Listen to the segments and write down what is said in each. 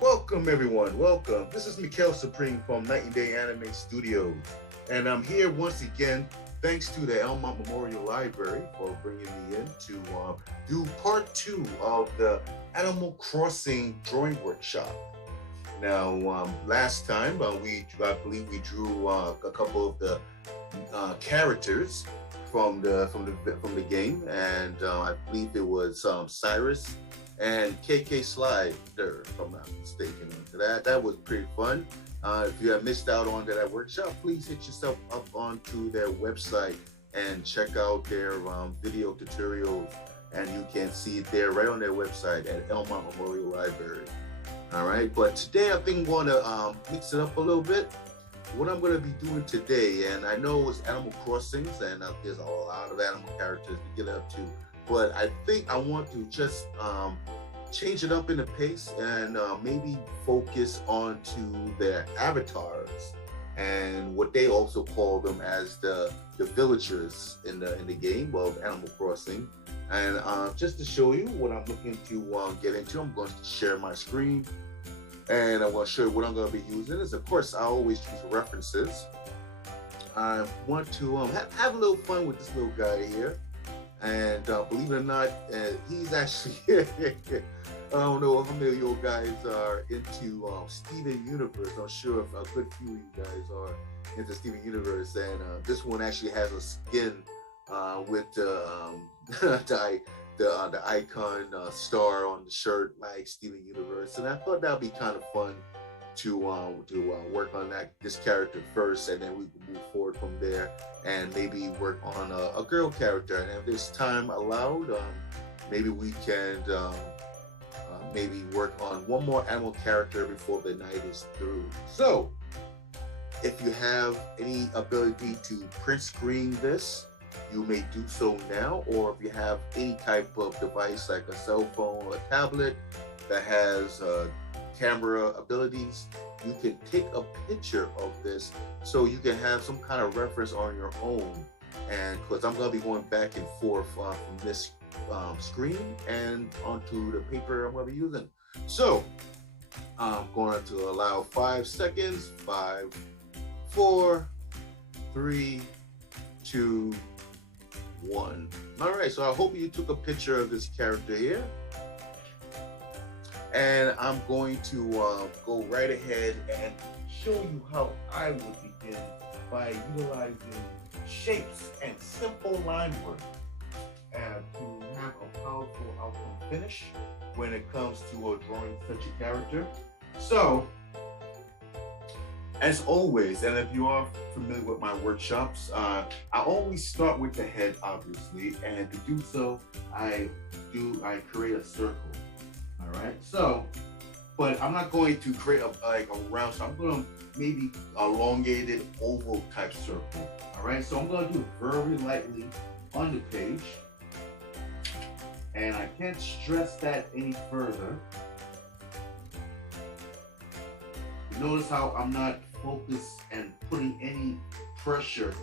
Welcome everyone, welcome. This is Mikhail Supreme from Night and Day Anime Studios. And I'm here once again, thanks to the Elmont Memorial Library for bringing me in to do part two of the Animal Crossing drawing workshop. Now, last time I believe we drew a couple of the characters from the game, and I believe it was Cyrus and KK Slider, if I'm not mistaken. That was pretty fun. If you have missed out on that workshop, please hit yourself up onto their website and check out their video tutorials, and you can see it there right on their website at Elmont Memorial Library. All right, but today I think we're gonna mix it up a little bit. What I'm gonna be doing today, and I know it's Animal Crossings, and there's a lot of animal characters to get up to, but I think I want to just change it up in the pace and maybe focus onto their avatars and what they also call them as the villagers in the game of Animal Crossing. And just to show you what I'm looking to get into, I'm going to share my screen, and I'm going to show you what I'm going to be using. Is, of course, I always use references. I want to have a little fun with this little guy here. And believe it or not, he's actually, I don't know how many of you guys are into Steven Universe. I'm sure if a good few of you guys are into Steven Universe. And this one actually has a skin with the icon star on the shirt like Steven Universe. And I thought that would be kind of fun to work on this character first, and then we can move forward from there and maybe work on a girl character. And if there's time allowed, maybe we can maybe work on one more animal character before the night is through. So if you have any ability to print screen this, you may do so now, or if you have any type of device like a cell phone or a tablet that has camera abilities, you can take a picture of this so you can have some kind of reference on your own. And because I'm going to be going back and forth from this screen and onto the paper I'm going to be using. So I'm going to allow 5 seconds. 5, 4, 3, 2, 1. All right, so I hope you took a picture of this character here. And I'm going to go right ahead and show you how I would begin by utilizing shapes and simple line work to have a powerful outcome finish when it comes to drawing such a character. So, as always, and if you are familiar with my workshops, I always start with the head, obviously, and to do so, I create a circle. All right, so, but I'm not going to create a round, so I'm going to maybe elongated oval type circle. All right, so I'm going to do it very lightly on the page, and I can't stress that any further. Notice how I'm not focused and putting any pressure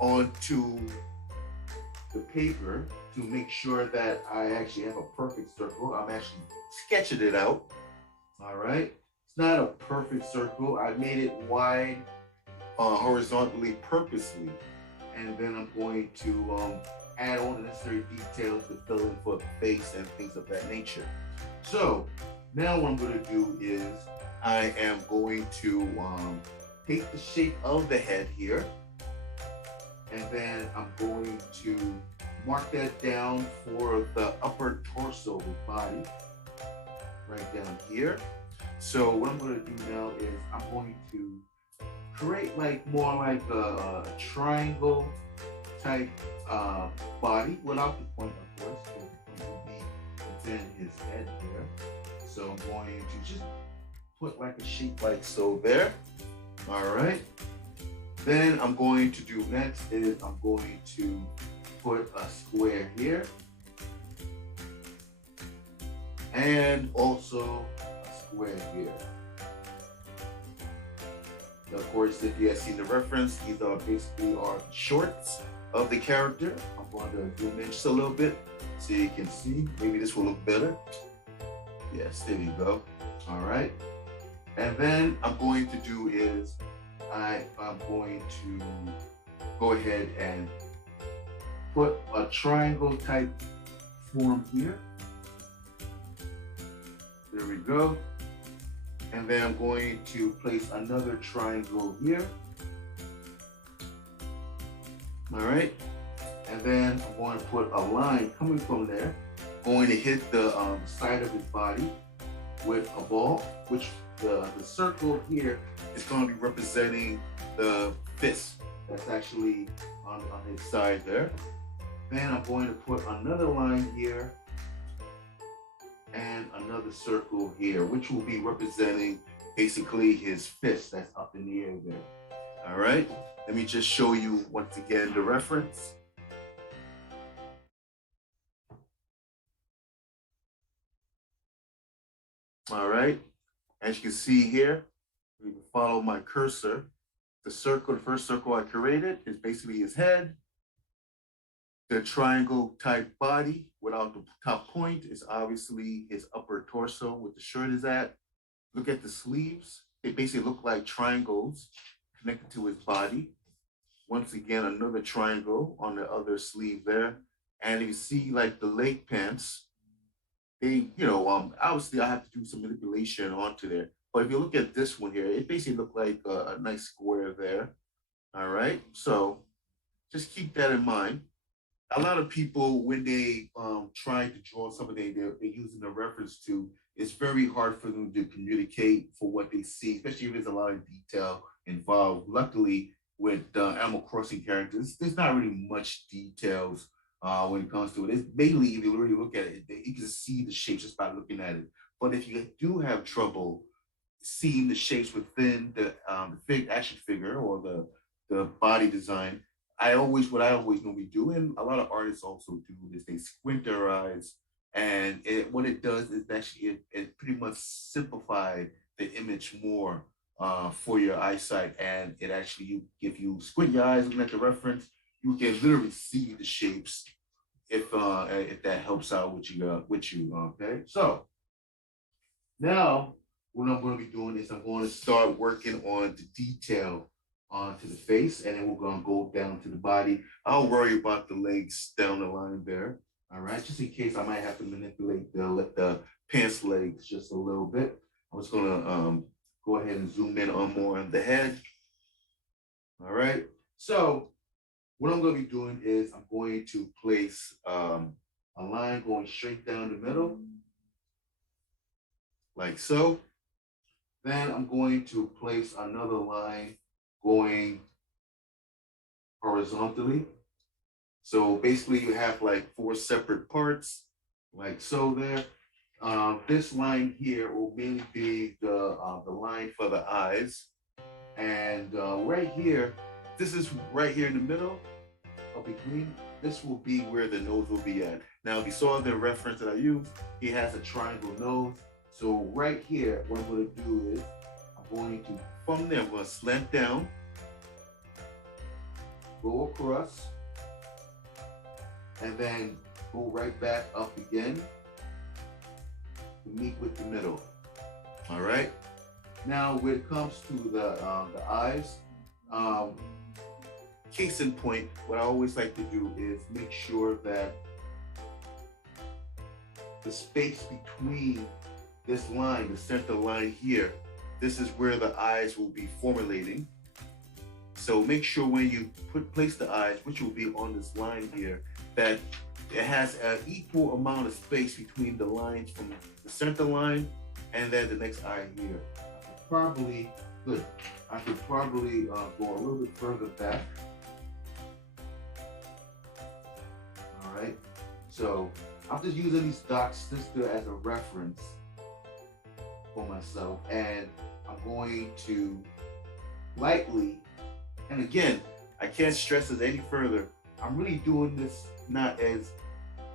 onto the paper to make sure that I actually have a perfect circle. I'm actually sketching it out. All right, it's not a perfect circle. I made it wide horizontally purposely, and then I'm going to add all the necessary details to fill in for the face and things of that nature. So now what I'm going to do is I am going to take the shape of the head here, and then I'm going to mark that down for the upper torso body, right down here. So what I'm going to do now is I'm going to create more like a triangle type body without the point, of course. The point will be within his head there. So I'm going to just put like a shape like so there. All right. Then I'm going to do next is I'm going to put a square here, and also a square here. Of course, if you have seen the reference, these are basically our shorts of the character. I'm going to zoom in just a little bit so you can see. Maybe this will look better. Yes, there you go. All right. And then I'm going to do is I'm going to go ahead and put a triangle type form here. There we go. And then I'm going to place another triangle here. All right. And then I'm going to put a line coming from there, going to hit the side of his body with a ball, which the circle here is going to be representing the fist that's actually on his side there. Then I'm going to put another line here and another circle here, which will be representing basically his fist that's up in the air there. All right, let me just show you once again the reference. All right, as you can see here, you can follow my cursor. The circle, the first circle I created is basically his head. The triangle type body without the top point is obviously his upper torso where the shirt is at. Look at the sleeves. They basically look like triangles connected to his body. Once again, another triangle on the other sleeve there. And you see like the leg pants, they, obviously I have to do some manipulation onto there. But if you look at this one here, it basically looked like a nice square there. All right, so just keep that in mind. A lot of people, when they try to draw something they're using a reference to, it's very hard for them to communicate for what they see, especially if there's a lot of detail involved. Luckily, with Animal Crossing characters, there's not really much details when it comes to it. It's mainly, if you really look at it, you can see the shapes just by looking at it. But if you do have trouble seeing the shapes within the action figure or the body design, what I always normally do, and a lot of artists also do, is they squint their eyes, and what it does is actually it pretty much simplifies the image more for your eyesight, and it actually if you squint your eyes looking at the reference, you can literally see the shapes. If that helps out with you, okay. So now what I'm going to be doing is I'm going to start working on the detail onto the face, and then we're going to go down to the body. I'll worry about the legs down the line there. All right, just in case I might have to manipulate the pants legs just a little bit. I'm just going to go ahead and zoom in on more on the head. All right, so what I'm going to be doing is I'm going to place a line going straight down the middle, like so. Then I'm going to place another line going horizontally. So basically you have like 4 separate parts, like so there. This line here will mainly be the line for the eyes. And right here, this is right here in the middle of the green. This will be where the nose will be at. Now, if you saw the reference that I used, he has a triangle nose. So right here, what I'm going to do is I'm going to, from there, I'm going to slant down, go across, and then go right back up again to meet with the middle. All right. Now, when it comes to the eyes, case in point, what I always like to do is make sure that the space between this line, the center line here, this is where the eyes will be formulating. So make sure when you place the eyes, which will be on this line here, that it has an equal amount of space between the lines from the center line and then the next eye here. I could probably go a little bit further back. All right, so I'm just using these dots just as a reference for myself, and I'm going to lightly, and again, I can't stress this any further, I'm really doing this not as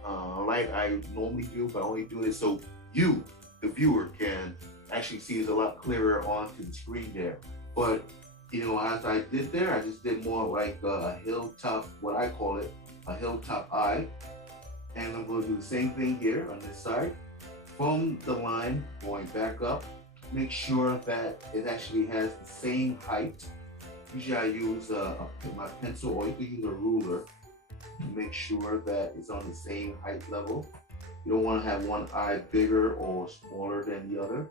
light I normally do, but I only do this so you, the viewer, can actually see it a lot clearer onto the screen there. But as I did there, I just did more like a hilltop, what I call it, a hilltop eye. And I'm going to do the same thing here on this side. From the line, going back up, make sure that it actually has the same height. Usually I use my pencil, or you can use a ruler to make sure that it's on the same height level. You don't want to have one eye bigger or smaller than the other.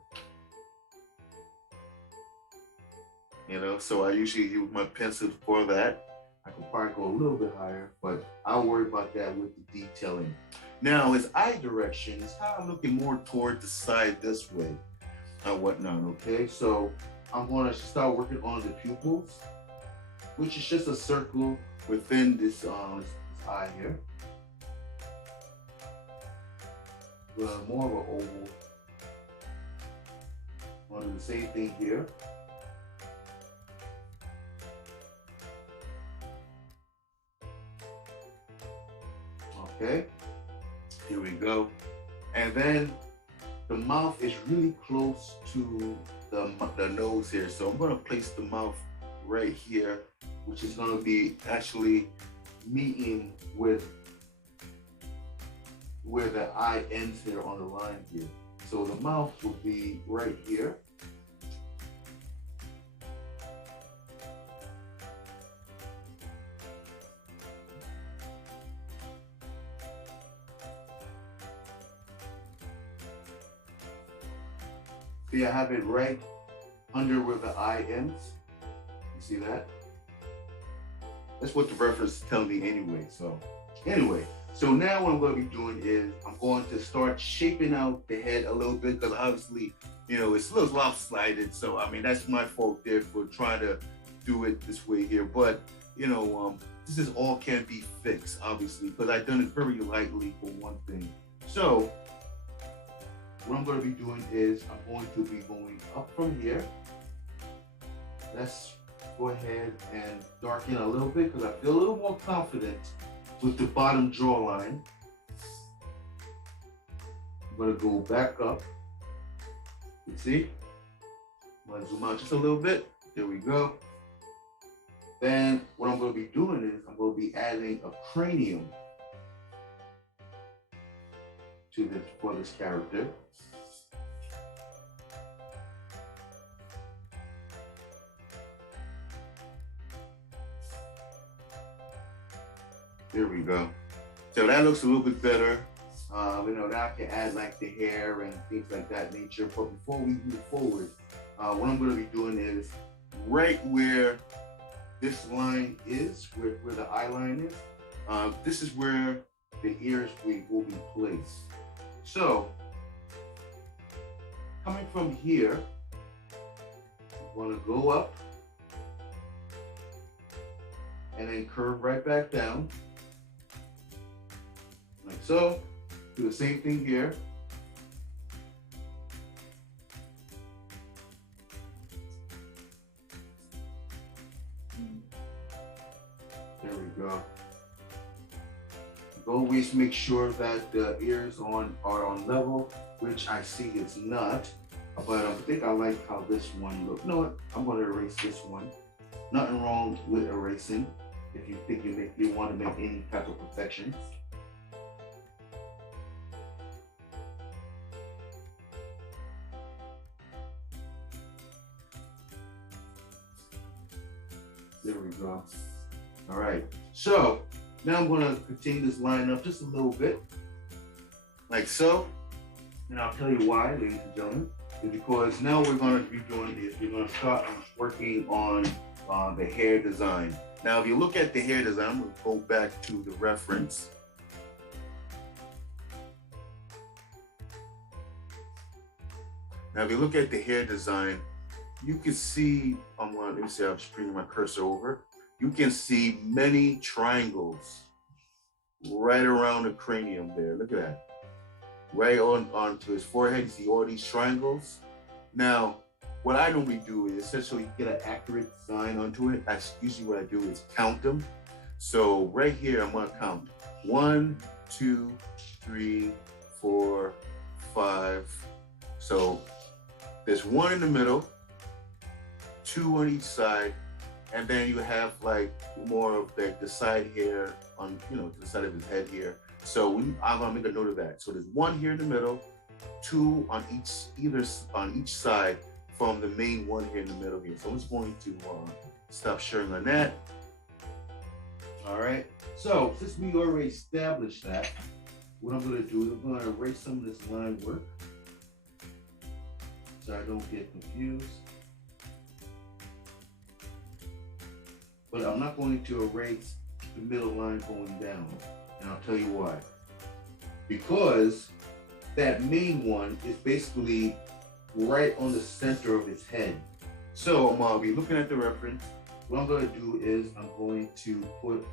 You know, so I usually use my pencil for that. I could probably go a little bit higher, but I'll worry about that with the detailing. Now, his eye direction is kind of looking more toward the side this way and whatnot, okay? So I'm going to start working on the pupils, which is just a circle within this eye here. More of an oval. I'll do the same thing here. Okay, here we go. And then the mouth is really close to the nose here. So I'm going to place the mouth right here, which is going to be actually meeting with where the eye ends here on the line here. So the mouth will be right here. See, I have it right under where the eye ends. You see that? That's what the reference is telling me anyway. So anyway, so now what I'm going to be doing is I'm going to start shaping out the head a little bit, because obviously, you know, it's a little lopsided. So, I mean, that's my fault there for trying to do it this way here. But, you know, this is all can be fixed, obviously, because I've done it very lightly for one thing. So what I'm going to be doing is I'm going to be going up from here. Let's go ahead and darken a little bit, because I feel a little more confident with the bottom jawline. I'm going to go back up. You see? I'm going to zoom out just a little bit. There we go. Then what I'm going to be doing is I'm going to be adding a cranium to this for this character. There we go. So that looks a little bit better. You know, now I can add like the hair and things like that nature. But before we move forward, what I'm going to be doing is right where this line is, where the eye line is, this is where the ears will be placed. So coming from here, I'm going to go up and then curve right back down. Like so. Do the same thing here. There we go. Always make sure that the ears are on level, which I see it's not. But I think I like how this one looks. You know what? I'm going to erase this one. Nothing wrong with erasing if you think you want to make any type of perfection. There we go. All right. So now I'm going to continue this line up just a little bit, like so. And I'll tell you why, ladies and gentlemen, is because now we're going to be doing this. We're going to start working on the hair design. Now, if you look at the hair design, I'm going to go back to the reference. Now, if you look at the hair design, you can see, let me see, I'm just bringing my cursor over. You can see many triangles right around the cranium there. Look at that. Right onto his forehead, you see all these triangles. Now, what I normally do is essentially get an accurate design onto it. That's usually what I do is count them. So right here, I'm gonna count 1, 2, 3, 4, 5. So there's 1 in the middle, 2 on each side, and then you have like more of the side hair on, to the side of his head here. So I'm gonna make a note of that. So there's 1 here in the middle, two on each side from the main one here in the middle here. So I'm just going to stop sharing on that. All right. So since we already established that, what I'm going to do is I'm going to erase some of this line work so I don't get confused. But I'm not going to erase the middle line going down, and I'll tell you why. Because that main one is basically right on the center of its head. So I'm going to be looking at the reference. What I'm going to do is I'm going to put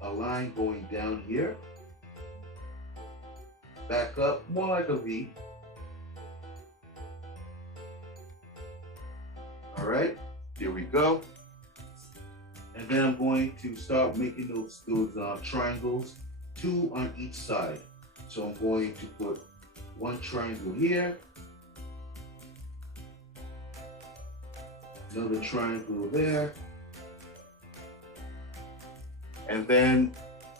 a line going down here, back up, more like a V. All right, here we go. And then I'm going to start making those triangles, two on each side. So I'm going to put one triangle here, another triangle there, and then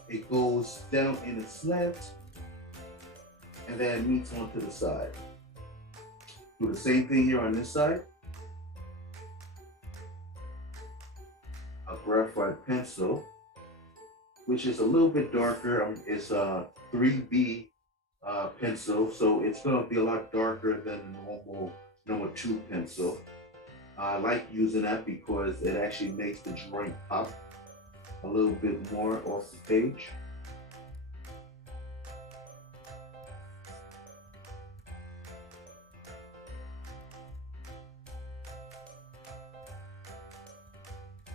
it goes down in a slant, and then it meets onto the side. Do the same thing here on this side. A graphite pencil, which is a little bit darker. It's a 3B pencil, so it's going to be a lot darker than the normal number 2 pencil. I like using that because it actually makes the drawing pop a little bit more off the page.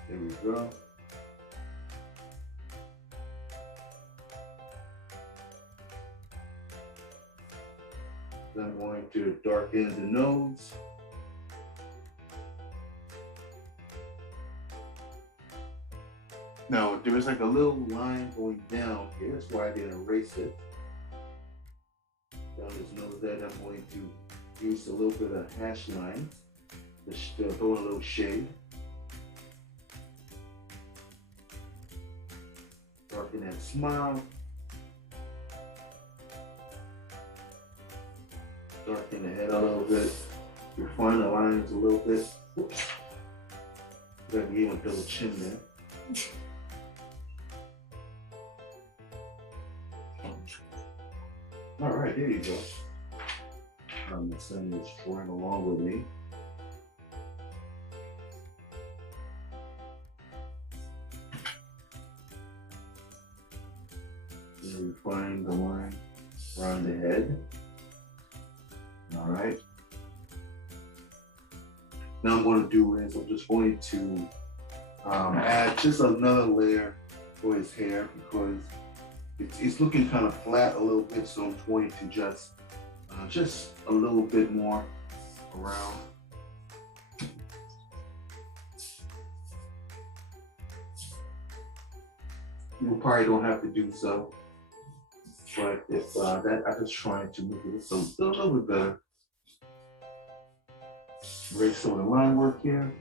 There we go. Then I'm going to darken the nose. Now, there is like a little line going down here. That's why I didn't erase it. Down his nose there, I'm going to use a little bit of hash line to throw a little shade. Darken that smile. Darken the head a little bit. Refine the lines a little bit. Oops. Gotta give him a double chin there. All right, there you go. My son is drawing along with me. Then refine the line around the head. All right. Now I'm going to do is I'm just going to add just another layer for his hair because it's looking kind of flat a little bit, so I'm going to just a little bit more around. You probably don't have to do so, but if that I'm just trying to make it so a little bit better. Erase some of the line work here.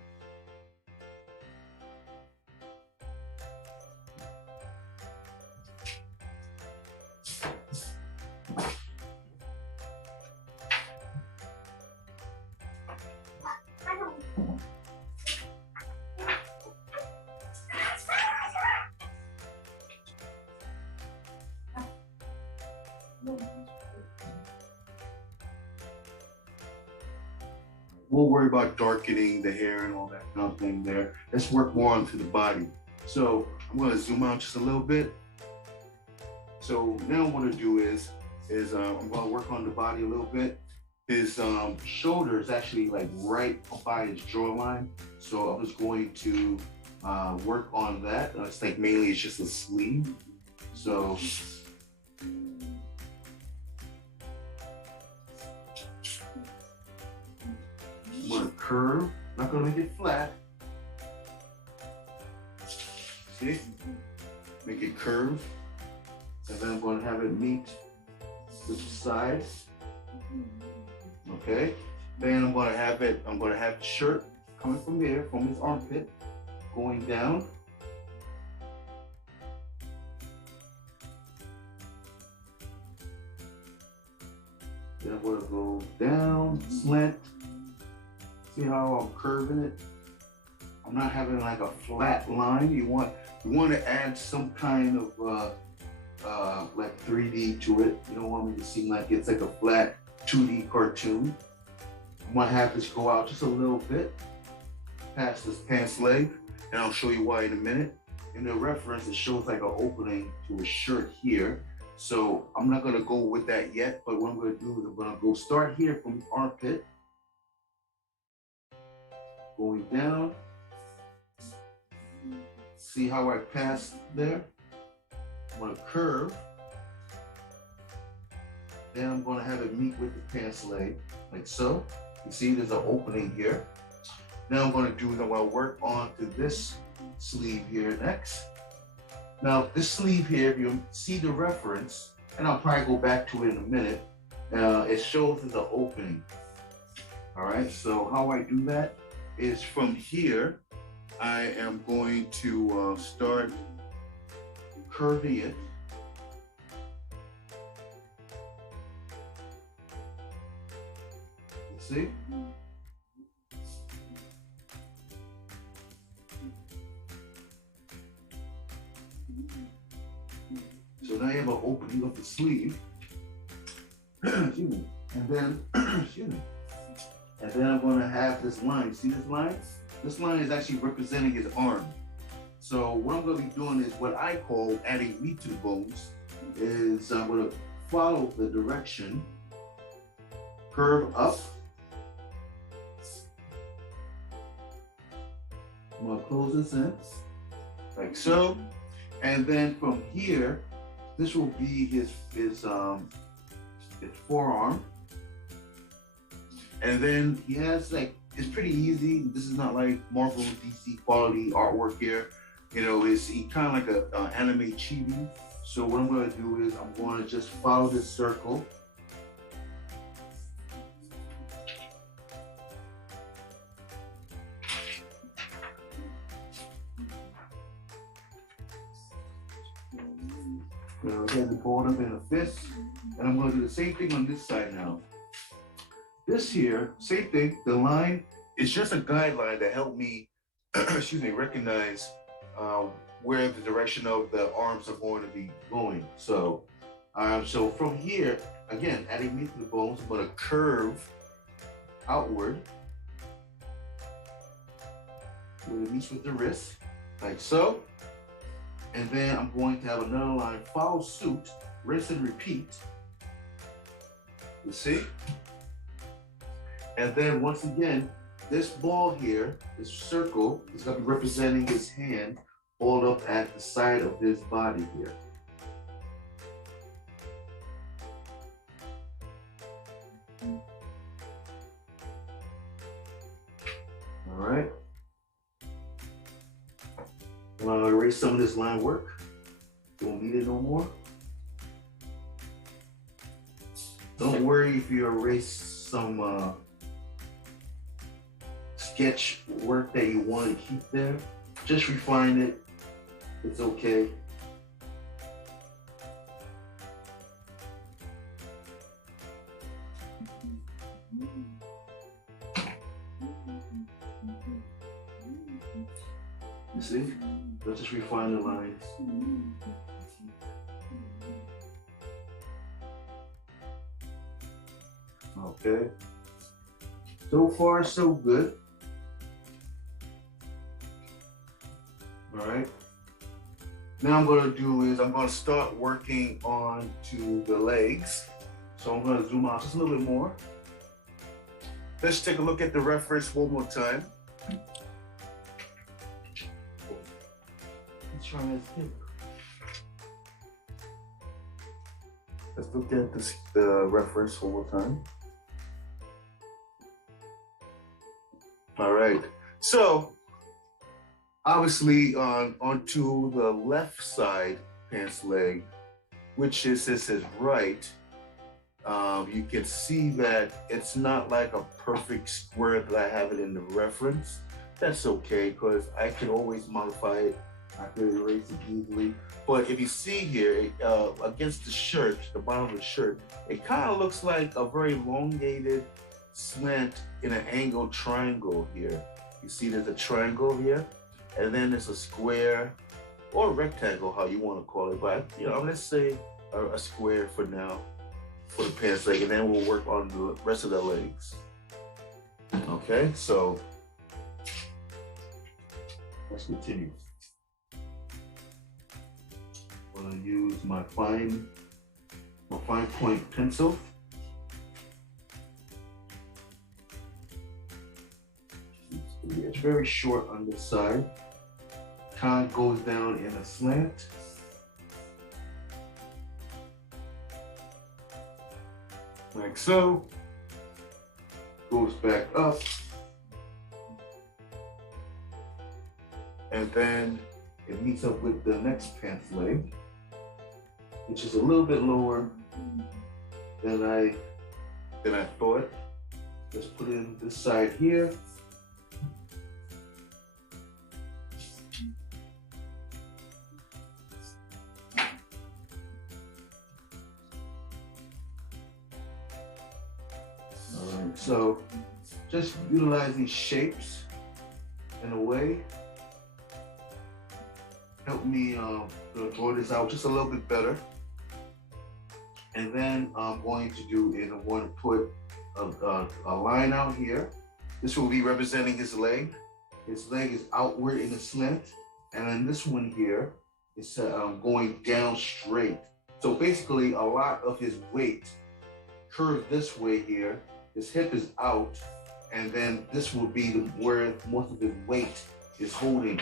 We'll worry about darkening the hair and all that kind of thing there. Let's work more onto the body. So I'm going to zoom out just a little bit. So now what I'm going to do is I'm going to work on the body a little bit. His shoulder is actually like right by his jawline. So I'm just going to work on that. It's like mainly it's just a sleeve. So I'm going to curve, not going to make it flat. See? Make it curve. And then I'm going to have it meet with the side. Okay. Then I'm going to have the shirt coming from there, from his armpit, going down. Then I'm going to go down, slant. See how I'm curving it? I'm not having like a flat line. You want to add some kind of like 3D to it. You don't want me to seem like it's like a flat 2D cartoon. I'm gonna have this go out just a little bit past this pants leg, and I'll show you why in a minute. In the reference, it shows like an opening to a shirt here. So I'm not gonna go with that yet, but what I'm gonna do is I'm gonna go start here from the armpit, going down. See how I passed there? I'm gonna curve. Then I'm gonna have it meet with the pants leg, like so. You see there's an opening here. Now I'm gonna do is I'm gonna work onto this sleeve here next. Now this sleeve here, if you see the reference, and I'll probably go back to it in a minute, it shows there's an opening. All right, so how I do that is from here, I am going to start curving it. See? So now you have an opening of the sleeve. Excuse me. And then, excuse me. And then I'm going to have this line. See this line? This line is actually representing his arm. So what I'm going to be doing is what I call adding meat to the bones. Is I'm going to follow the direction, curve up. I'm going to close this in, like so. And then from here, this will be his forearm. And then he has like, it's pretty easy. This is not like Marvel DC quality artwork here. You know, it's kind of like an anime chibi. So what I'm going to do is I'm going to just follow this circle. Again, hold up in a fist, and I'm going to do the same thing on this side now. This here, same thing. The line is just a guideline to help me, excuse me, recognize where the direction of the arms are going to be going. So, so from here, again, adding meat to the bones, I'm going to curve outward, where it meets with the wrist, like so. And then I'm going to have another line follow suit, rinse and repeat. You see? And then once again, this ball here, this circle, is going to be representing his hand all up at the side of his body here. All right. I'm going to erase some of this line work. Don't need it no more. Don't worry if you erase some sketch work that you want to keep there. Just refine it. It's okay. You see? Let's just refine the lines. Okay. So far, so good. All right. Now I'm going to do is I'm going to start working on to the legs. So I'm going to zoom out just a little bit more. Let's take a look at the reference one more time. Let's look at the reference one more time. All right. So obviously onto the left side pants leg, which is his right, you can see that it's not like a perfect square that I have it in the reference. That's okay, because I can always modify it I could erase it easily. But if you see here, against the shirt, the bottom of the shirt, it kind of looks like a very elongated slant in an angled triangle here. You see there's a triangle here, and then there's a square or a rectangle, how you want to call it. But, let's say a square for now for the pants leg, and then we'll work on the rest of the legs. Okay, so let's continue. I'm going to use my fine point pencil. It's very short on this side. Kind of goes down in a slant. Like so. Goes back up. And then it meets up with the next pants leg, which is a little bit lower than I thought. Let's put it in this side here. All right, so just utilize these shapes in a way. Help me draw this out just a little bit better. And then I'm going to do is I'm going to put a line out here. This will be representing his leg. His leg is outward in a slant. And then this one here is going down straight. So basically a lot of his weight curved this way here. His hip is out. And then this will be where most of his weight is holding.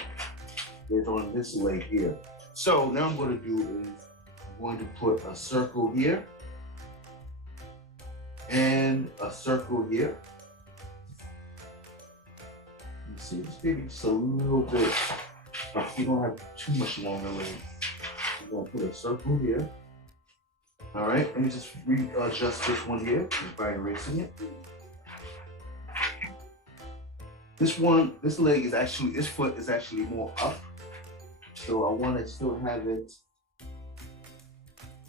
Is on this leg here. So now I'm going to do is I'm going to put a circle here and a circle here. Let me see, just maybe just a little bit. You don't have too much longer legs. I'm going to put a circle here. All right, let me just readjust this one here by erasing it. This leg is actually, this foot is actually more up. So I want to still have it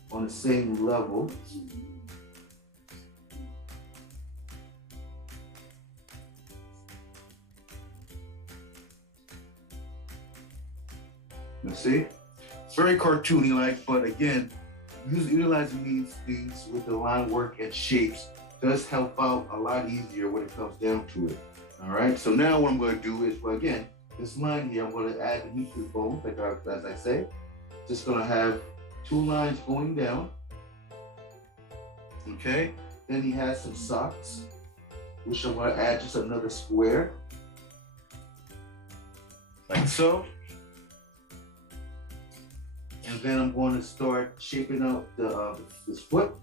on the same level. You see? Very cartoony-like, but again, utilizing these things with the line work and shapes does help out a lot easier when it comes down to it. All right, so now what I'm going to do is, well, again, this line here, I'm going to add the meat to the bone, as I say. Just going to have two lines going down. Okay, then he has some socks, which I'm going to add just another square, like so. And then I'm going to start shaping out this foot.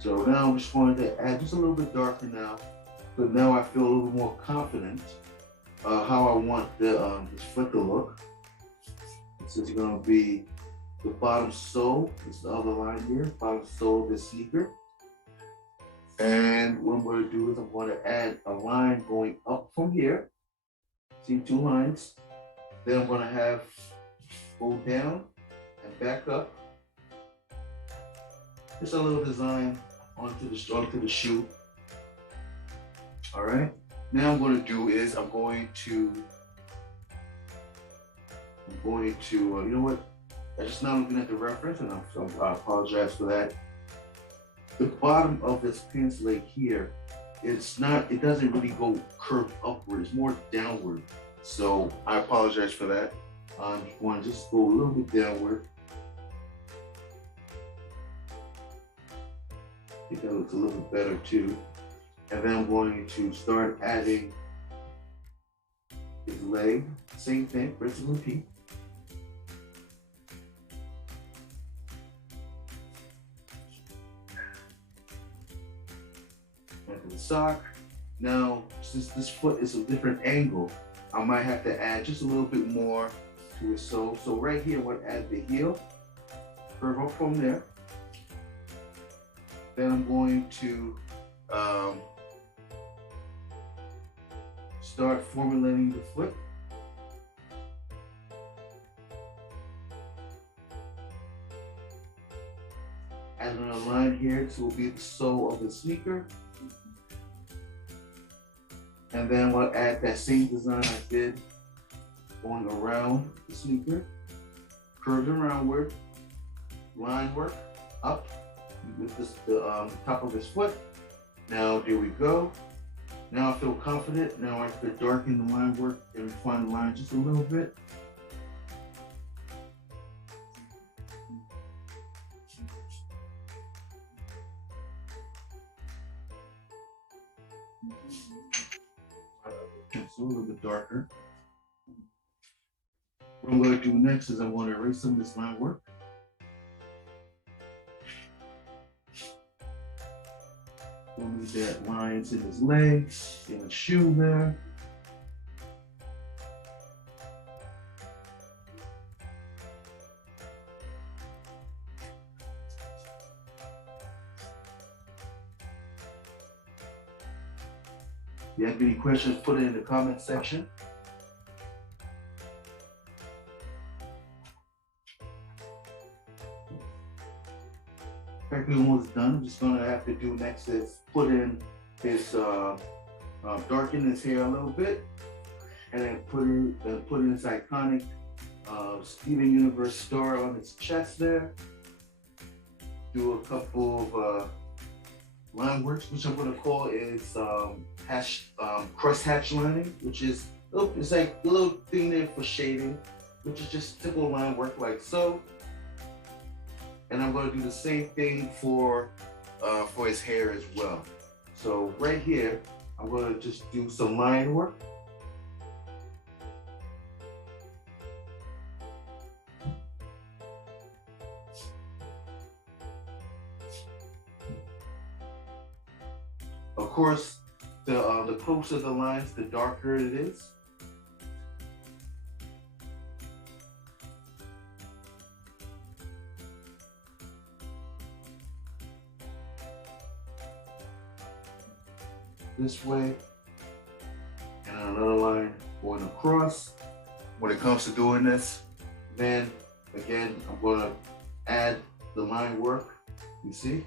So now I'm just going to add just a little bit darker now, but now I feel a little more confident how I want this foot to look. This is going to be the bottom sole. This is the other line here, bottom sole of this sneaker. And what I'm going to do is I'm going to add a line going up from here. See, two lines. Then I'm going to have go down and back up. Just a little design onto the shoe. All right. Now I'm going to do is I'm going to you know what? I'm just now looking at the reference, and I apologize for that. The bottom of this pants leg here, it doesn't really go curved upward. It's more downward. So I apologize for that. I'm going to just go a little bit downward. I think that looks a little bit better too. And then I'm going to start adding his leg. Same thing, rinse and repeat. Add the sock. Now, since this foot is a different angle, I might have to add just a little bit more to his sole. So right here, I'm going to add the heel, curve up from there. Then I'm going to um, start formulating the foot. Add another line here to be the sole of the sneaker. And then we'll add that same design I did going around the sneaker, curved aroundward, line work up with this, the top of his foot. Now there we go. Now I feel confident. Now I could darken the line work and refine the line just a little bit. Pencil a little bit darker. What I'm going to do next is I'm going to erase some of this line work. We'll move that lines in his legs, in his shoe there. If you have any questions, put it in the comment section. Practically almost done. I'm just gonna have to do next is put in his darken his hair a little bit, and then put in his iconic Steven Universe star on his chest there. Do a couple of line works, which I'm gonna call is crust hatch lining, which is it's like a little thing there for shading, which is just typical line work like so. And I'm going to do the same thing for his hair as well. So right here, I'm going to just do some line work. Of course, the closer the lines, the darker it is. This way, and another line going across. When it comes to doing this, then again, I'm going to add the line work, you see?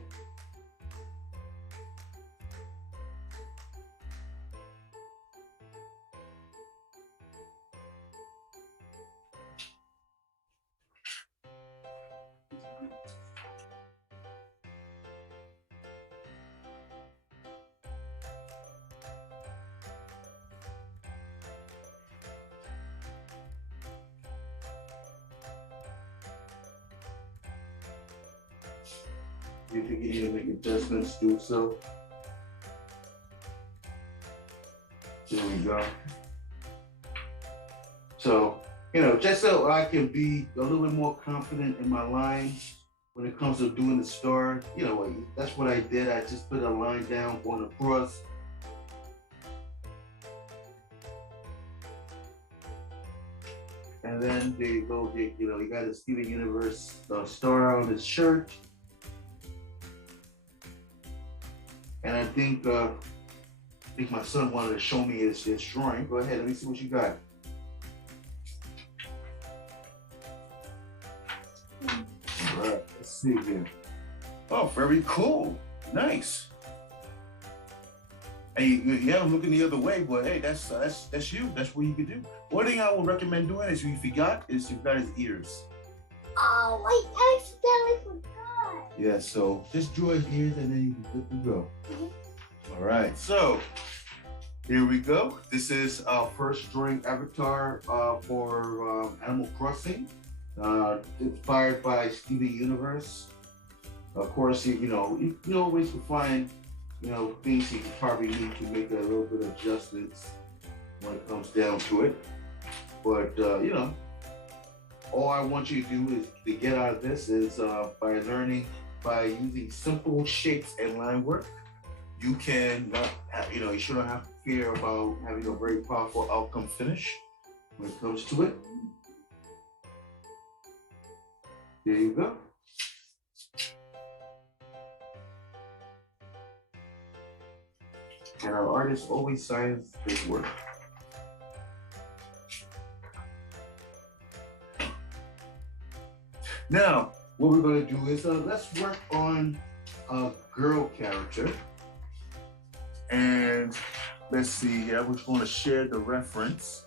If you need to make adjustments, do so. There we go. So, just so I can be a little bit more confident in my lines when it comes to doing the star, that's what I did. I just put a line down going across. And then there you go, you got a Steven Universe star on his shirt. And I think my son wanted to show me his drawing. Go ahead, let me see what you got. All right, let's see here. Oh, very cool. Nice. Hey, yeah, I'm looking the other way, but hey, that's you. That's what you can do. One thing I would recommend doing is you've got his ears. Oh, I accidentally forgot. Yeah, so just draw his ears and then you're good to go. All right, so here we go. This is our first drawing avatar for Animal Crossing, inspired by Steven Universe. Of course, you always can find, things you probably need to make a little bit of adjustments when it comes down to it. But, all I want you to do is to get out of this is by using simple shapes and line work. You can not have, you shouldn't have to fear about having a very powerful outcome finish when it comes to it. There you go. And our artist always signs his work. Now, what we're going to do is let's work on a girl character. And let's see here, we're going to share the reference.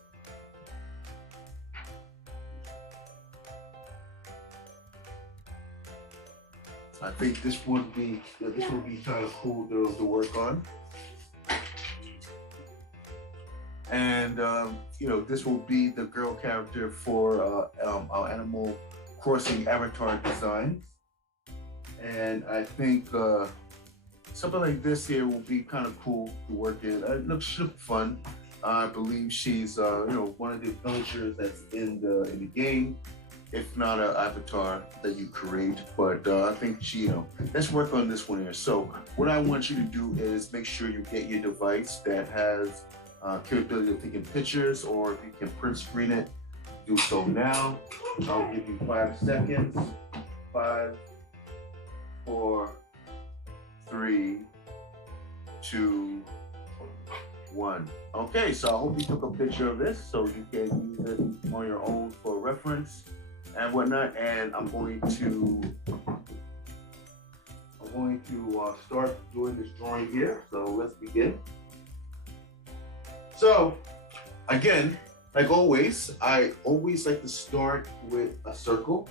I think this would be kind of cool to work on. And you know, this will be the girl character for our Animal Crossing avatar designs. And I think something like this here will be kind of cool to work in. It looks fun. I believe she's you know, one of the villagers that's in the game, if not an avatar that you create. But I think she, you know, let's work on this one here. So what I want you to do is make sure you get your device that has capability of taking pictures, or if you can print screen it, do so now. I'll give you 5 seconds. 5, 4, 3, 2, 1. Okay, so I hope you took a picture of this so you can use it on your own for reference and whatnot. And I'm going to start doing this drawing here. So let's begin. So again, like always, I always like to start with a circle.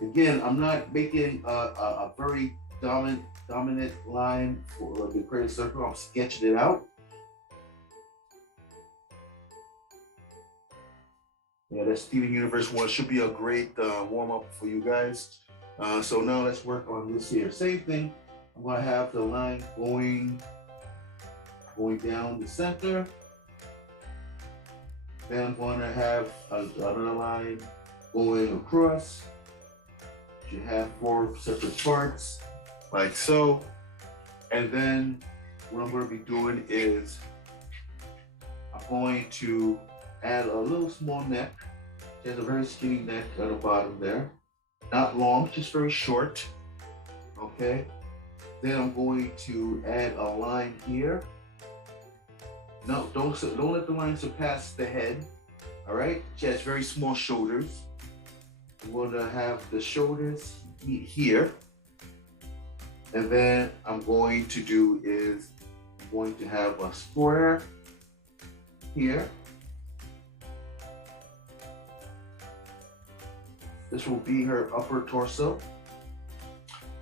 Again, I'm not making a very dominant line for the create a circle. I'm sketching it out. Yeah, that Steven Universe one should be a great warm up for you guys. So now let's work on this here. Same thing. I'm gonna have the line going down the center. Then I'm gonna have another line going across. You have 4 separate parts, like so. And then what I'm going to be doing is I'm going to add a little small neck. There's a very skinny neck at the bottom there. Not long, just very short. Okay. Then I'm going to add a line here. No, don't let the line surpass the head. All right. She has very small shoulders. I'm going to have the shoulders meet here. And then I'm going to do is I'm going to have a square here. This will be her upper torso.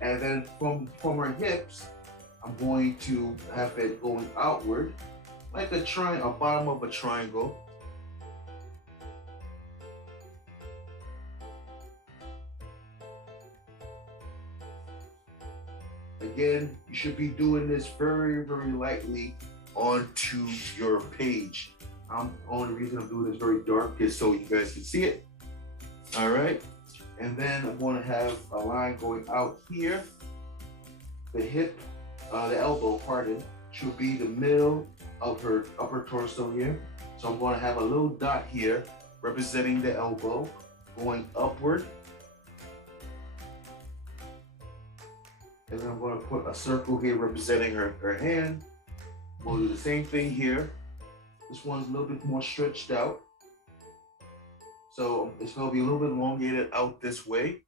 And then from her hips, I'm going to have it going outward like a bottom of a triangle. Again, you should be doing this very, very lightly onto your page. The only reason I'm doing this very dark is so you guys can see it. All right. And then I'm going to have a line going out here. The hip, the elbow, pardon, should be the middle of her upper torso here. So I'm going to have a little dot here representing the elbow going upward. And then I'm going to put a circle here representing her hand. We'll do the same thing here. This one's a little bit more stretched out. So it's going to be a little bit elongated out this way.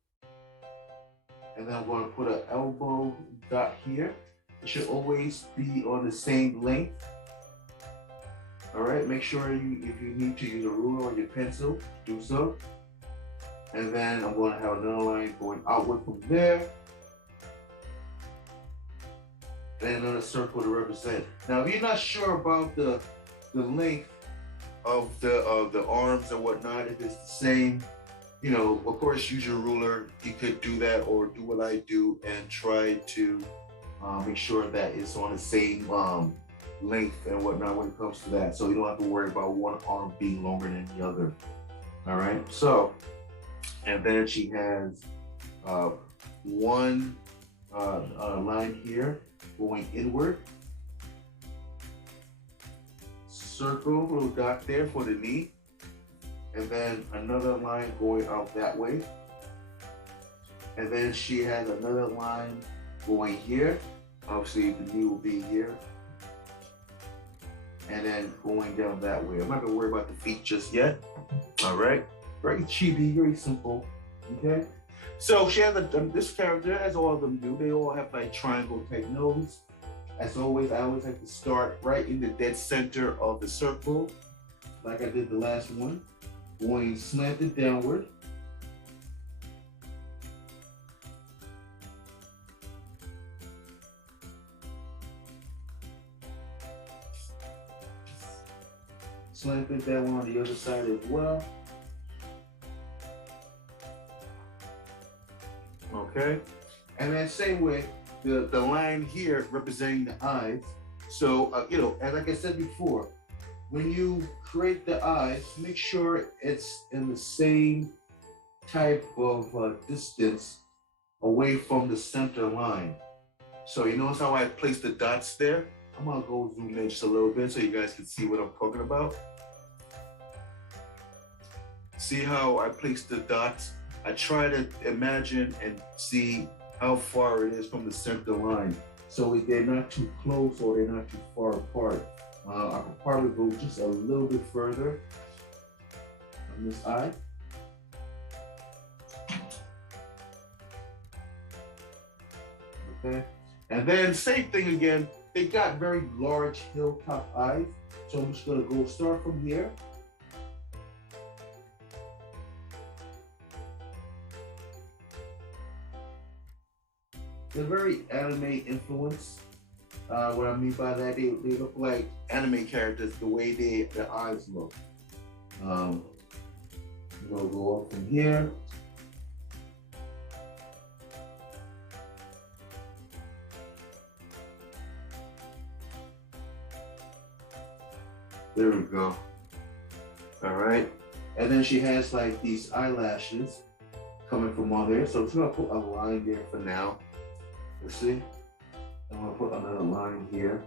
And then I'm going to put an elbow dot here. It should always be on the same length. All right, make sure if you need to use a ruler or your pencil, do so. And then I'm going to have another line going outward from there. And another circle to represent. Now, if you're not sure about the length of the arms and whatnot, if it's the same, you know, of course, use your ruler. You could do that, or do what I do and try to make sure that it's on the same length and whatnot when it comes to that. So you don't have to worry about one arm being longer than the other. All right. So, and then she has one line here going inward. Circle, little dot there for the knee. And then another line going out that way. And then she has another line going here. Obviously, the knee will be here. And then going down that way. I'm not gonna worry about the feet just yet. All right. Very chibi, very simple. Okay. So she has this character, as all of them do, they all have like triangle type nose. As always, I always like to start right in the dead center of the circle, like I did the last one, going slanted downward. Slanted that one on the other side as well. Okay, and then same way, the line here representing the eyes. So, you know, as like I said before, when you create the eyes, make sure it's in the same type of distance away from the center line. So you notice how I place the dots there? I'm gonna go zoom in just a little bit so you guys can see what I'm talking about. See how I place the dots? I try to imagine and see how far it is from the center line. So they're not too close or they're not too far apart. I could probably go just a little bit further on this eye. Okay, and then same thing again. They got very large hilltop eyes. So I'm just gonna go start from here. They're very anime influenced. What I mean by that, they look like anime characters the way their eyes look. We'll go up from here. There we go. All right. And then she has like these eyelashes coming from on there. So I'm just gonna put a line there for now. Let's see. I'm gonna put another line here.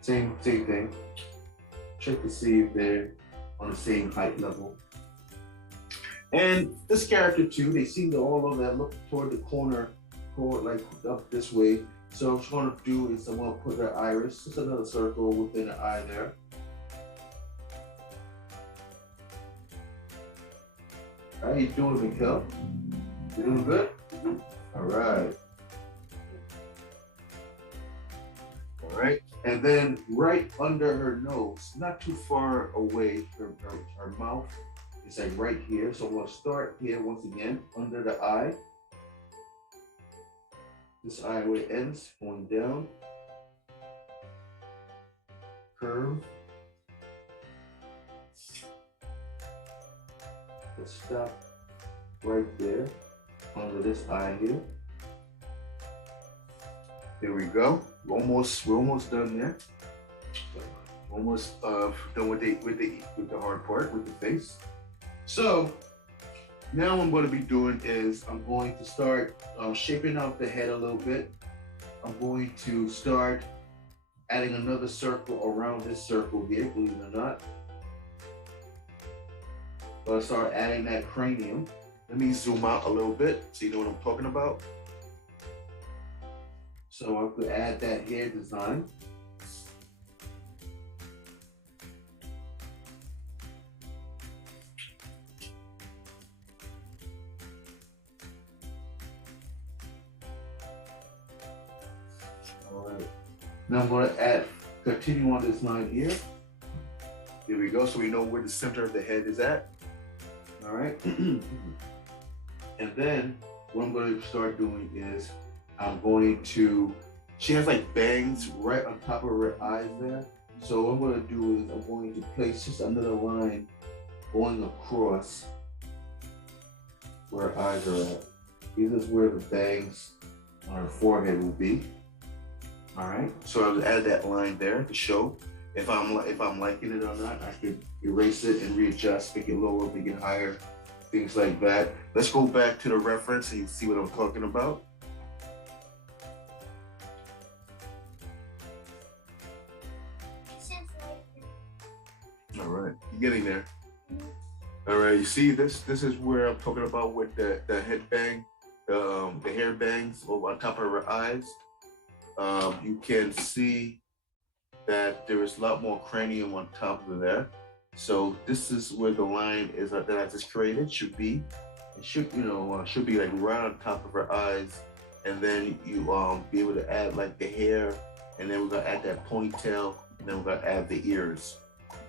Same thing. Check to see if they're on the same height level. And this character too, they seem to all of that look toward the corner, like up this way. So what I'm trying to do is I'm gonna put their iris, just another circle within the eye there. How you doing, Mikkel? You doing good? All right. All right. And then right under her nose, not too far away, her mouth is like right here. So we'll start here once again, under the eye. This eye where it ends, going down. Curve. Let's stop right there, under this eye here. There we go. We're almost done there. Almost done with the hard part, with the face. So now what I'm going to be doing is I'm going to start shaping out the head a little bit. I'm going to start adding another circle around this circle here, believe it or not. So I start adding that cranium. Let me zoom out a little bit so you know what I'm talking about. So I could add that hair design. All right. Now I'm going to continue on this line here. Here we go. So we know where the center of the head is at. All right. And then what I'm going to start doing is I'm going to, she has like bangs right on top of her eyes there. So what I'm going to do is I'm going to place just another line going across where her eyes are at. This is where the bangs on her forehead will be. All right. So I'll add that line there to show if I'm liking it or not. I could erase it and readjust, make it lower, make it higher, things like that. Let's go back to the reference and you see what I'm talking about. All right, you're getting there. All right, you see this? This is where I'm talking about with the headbang. the hair bangs over on top of her eyes, you can see that there is a lot more cranium on top of there. So this is where the line is that I just created should be. It should, should be like right on top of her eyes, and then you be able to add like the hair, and then we're gonna add that ponytail, and then we're gonna add the ears.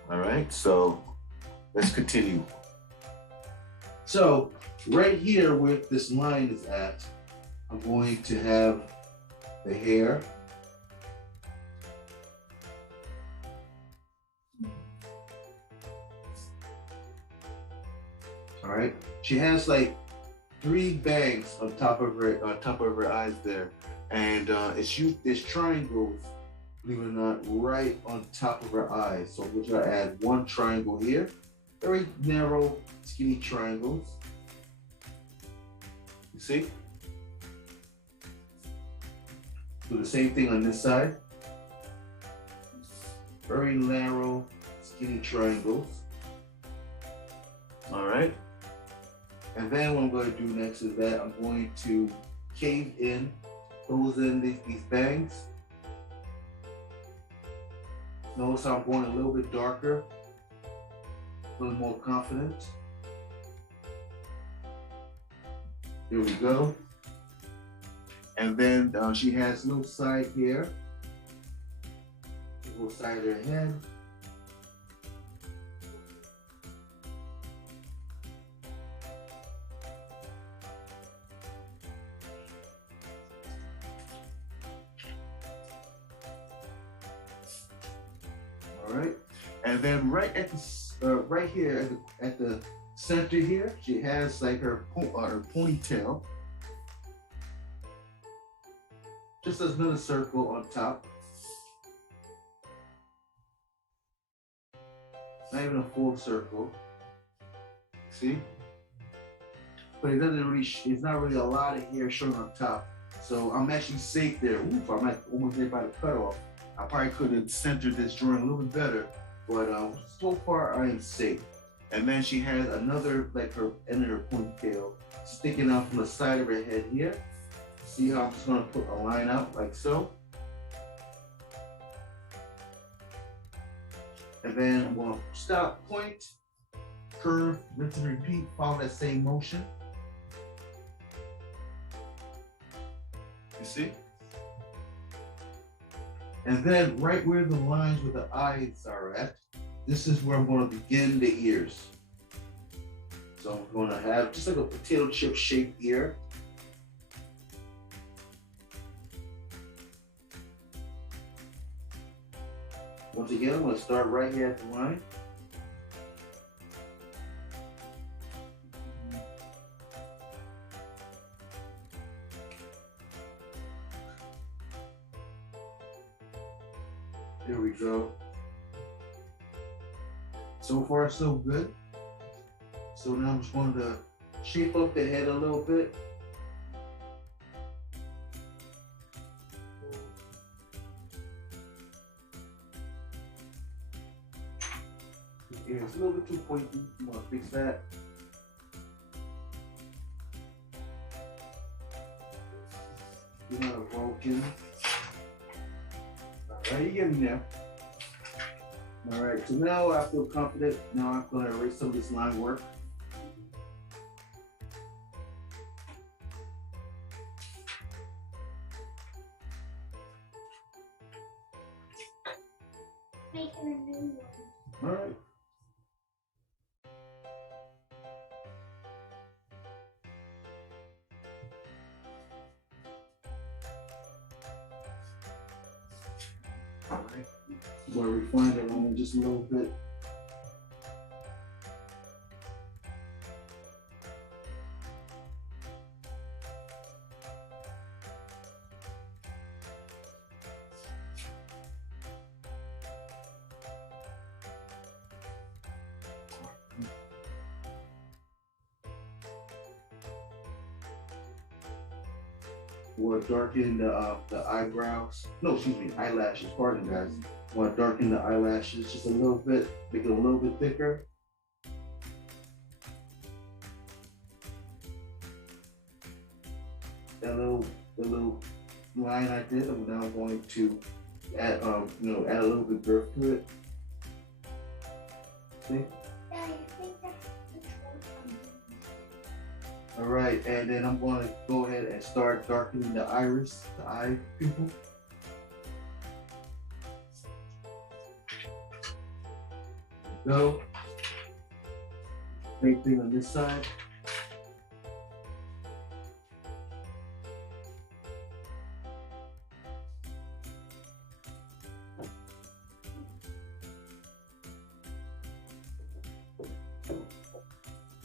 All right, so let's continue. So right here where this line is at, I'm going to have the hair. All right, she has like 3 bangs on top of her eyes there, and there's triangles, believe it or not, right on top of her eyes. So we're gonna add 1 triangle here, very narrow, skinny triangles. You see? Do the same thing on this side. Very narrow, skinny triangles. All right. And then what I'm going to do next is that I'm going to cave in, close in these bangs. Notice I'm going a little bit darker, a little more confident. Here we go. And then she has a little side here, a little side of her head. All right, and then right at the right here at the center here, she has like her ponytail. Just as another circle on top. Not even a full circle. See? But it doesn't really, it's not really a lot of hair showing on top. So I'm actually safe there. Oof, I'm like almost there by the cutoff. I probably could have centered this drawing a little bit better, but so far I am safe. And then she has another, like her end of her ponytail sticking out from the side of her head here. See how I'm just gonna put a line out like so. And then I'm gonna stop, point, curve, rinse and repeat, follow that same motion. You see? And then right where the lines with the eyes are at, this is where I'm gonna begin the ears. So I'm gonna have just like a potato chip shaped ear. Once again, I'm going to start right here at the line. There we go. So far, so good. So now I'm just going to shape up the head a little bit. Yeah, it's a little bit too pointy. You want to fix that. You're not broken. Alright, you get me now. Alright, so now I feel confident. Now I'm going to erase some of this line work. Making a new one. Alright. Alright. I'm going to refine that line just a little bit. We'll darken the eyebrows. No, excuse me, eyelashes. Pardon, guys. Want to darken the eyelashes just a little bit, make it a little bit thicker. that little line I did. I'm now going to add, add a little bit of girth to it. See? Yeah, I think that's the total. All right, and then I'm going to go ahead and start darkening the iris, the eye pupil. Go. Same thing on this side.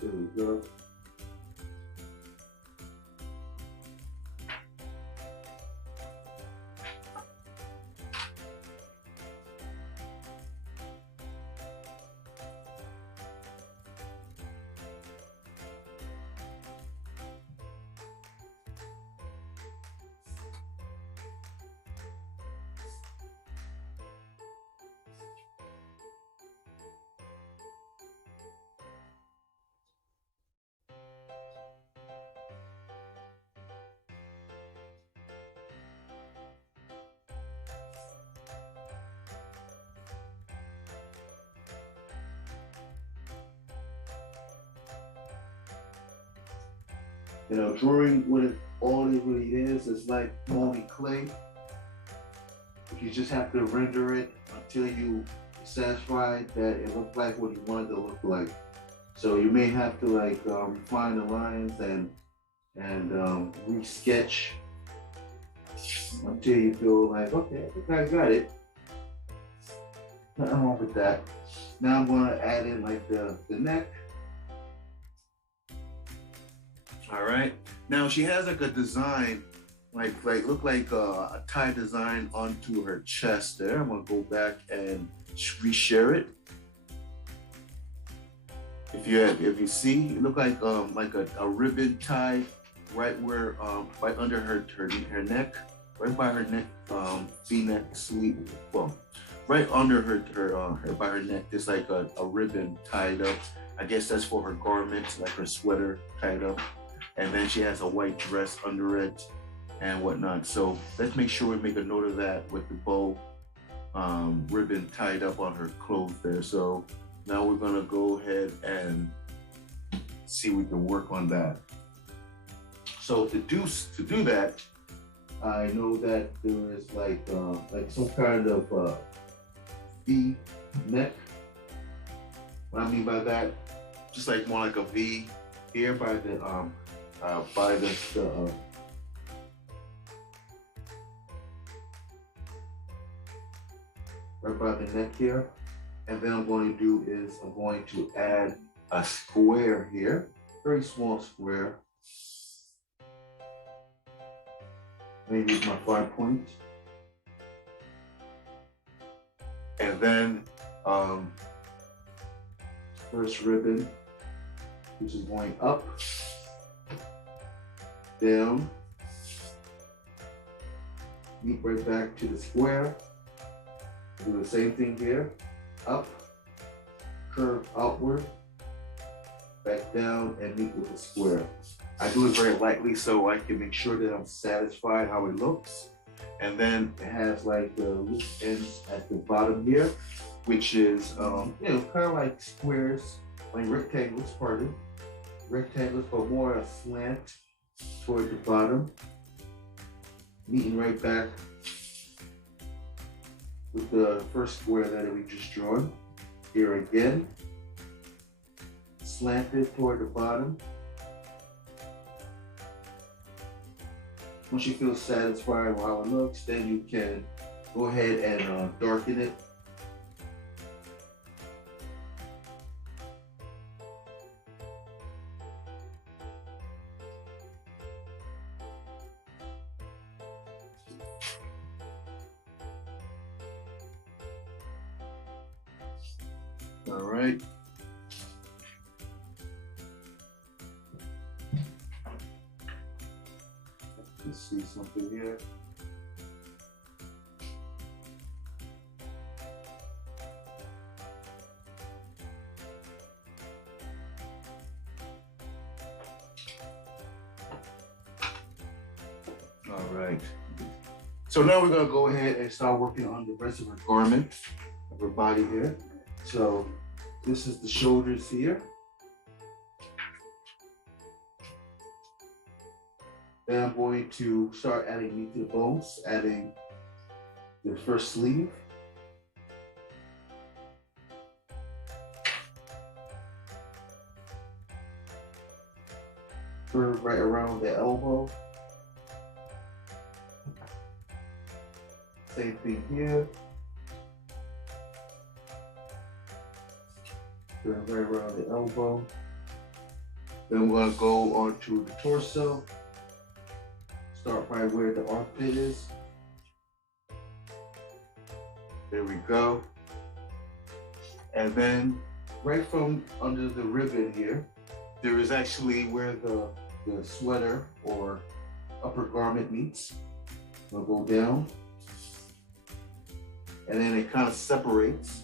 There we go. Drawing all it really is like molding clay. You just have to render it until you satisfied that it looked like what you wanted to look like. So you may have to refine the lines and re-sketch until you feel like, okay, I think I got it. Nothing wrong with that. Now I'm going to add in the neck. All right. Now she has a design, look like a tie design onto her chest there. I'm gonna go back and reshare it. If you see, it look like a ribbon tie right where right under her neck, right by her neck, V-neck sleeve. Well, right under her by her neck, there's like a ribbon tied up. I guess that's for her garment, like her sweater tied up. And then she has a white dress under it and whatnot. So let's make sure we make a note of that with the bow ribbon tied up on her clothes there. So now we're gonna go ahead and see if we can work on that. So to do that, I know that there is like some kind of V neck. What I mean by that, just like more like a V here by the right by the neck here. And then I'm going to do is I'm going to add a square here, very small square. Maybe use my 5 point. And then first ribbon, which is going up, down, meet right back to the square. Do the same thing here, up, curve outward, back down, and meet with the square. I do it very lightly so I can make sure that I'm satisfied how it looks. And then it has like the loose ends at the bottom here, which is kind of like squares, like rectangles, rectangles, but more a slant toward the bottom, meeting right back with the first square that we just drawn. Here again, slanted toward the bottom. Once you feel satisfied with how it looks, then you can go ahead and darken it. All right. Let's see something here. right. So now we're gonna go ahead and start working on the rest of her garment, of her body here. So this is the shoulders here. Then I'm going to start adding meat to the bones, adding the first sleeve. Curve right around the elbow. Same thing here. Curve right around the elbow. Then we're gonna go onto the torso. Start right where the armpit is. There we go. And then right from under the ribbon here, there is actually where the sweater or upper garment meets. We'll go down. And then it kind of separates.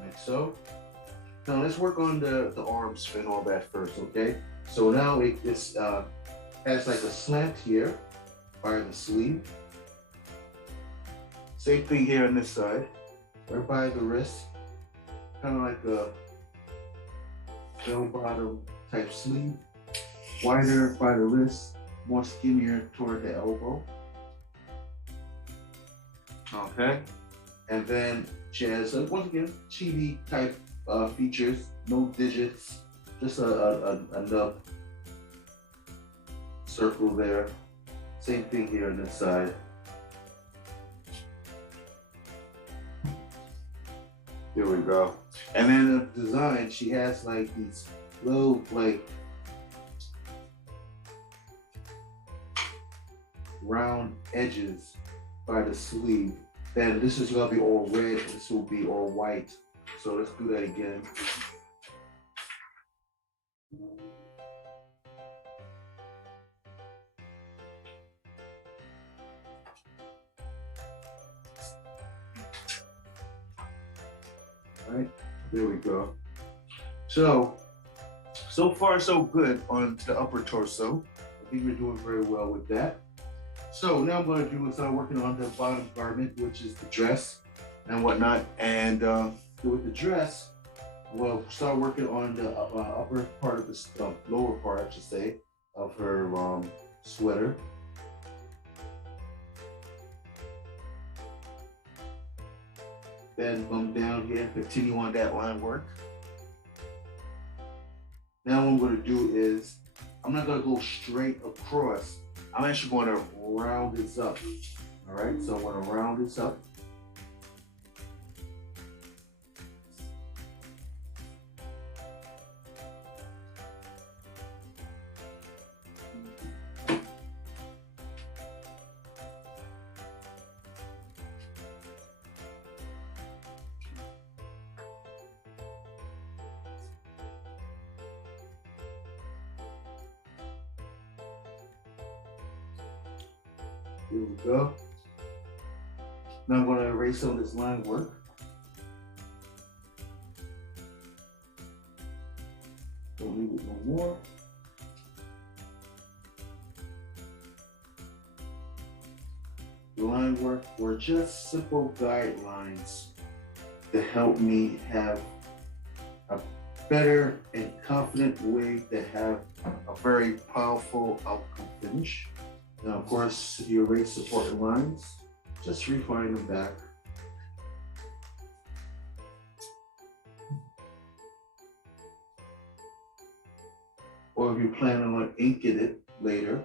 Like so. Now let's work on the arms and all that first, okay? So now this has like a slant here by the sleeve. Same thing here on this side, right by the wrist. Kind of like a bell bottom type sleeve. Wider by the wrist, more skinnier toward the elbow. Okay. And then she has, once again, chibi type features, no digits, just a nub circle there. Same thing here on this side. There we go. And then the design, she has like these little like round edges by the sleeve. Then this is gonna be all red, this will be all white. So let's do that again. All right, there we go. So far so good on the upper torso. I think we're doing very well with that. So now I'm going to do is start working on the bottom garment, which is the dress and whatnot. And with the dress, we'll start working on the upper part of the lower part, I should say, of her sweater. Then come down here and continue on that line work. Now what I'm going to do is, I'm not going to go straight across. I'm actually going to round this up. All right, so I'm going to round this up. Here we go. Now I'm going to erase some of this line work. Don't leave it no more. The line work were just simple guidelines to help me have a better and confident way to have a very powerful outcome finish. Now, of course, you erase supporting lines, just refine them back. Or if you're planning on inking it later,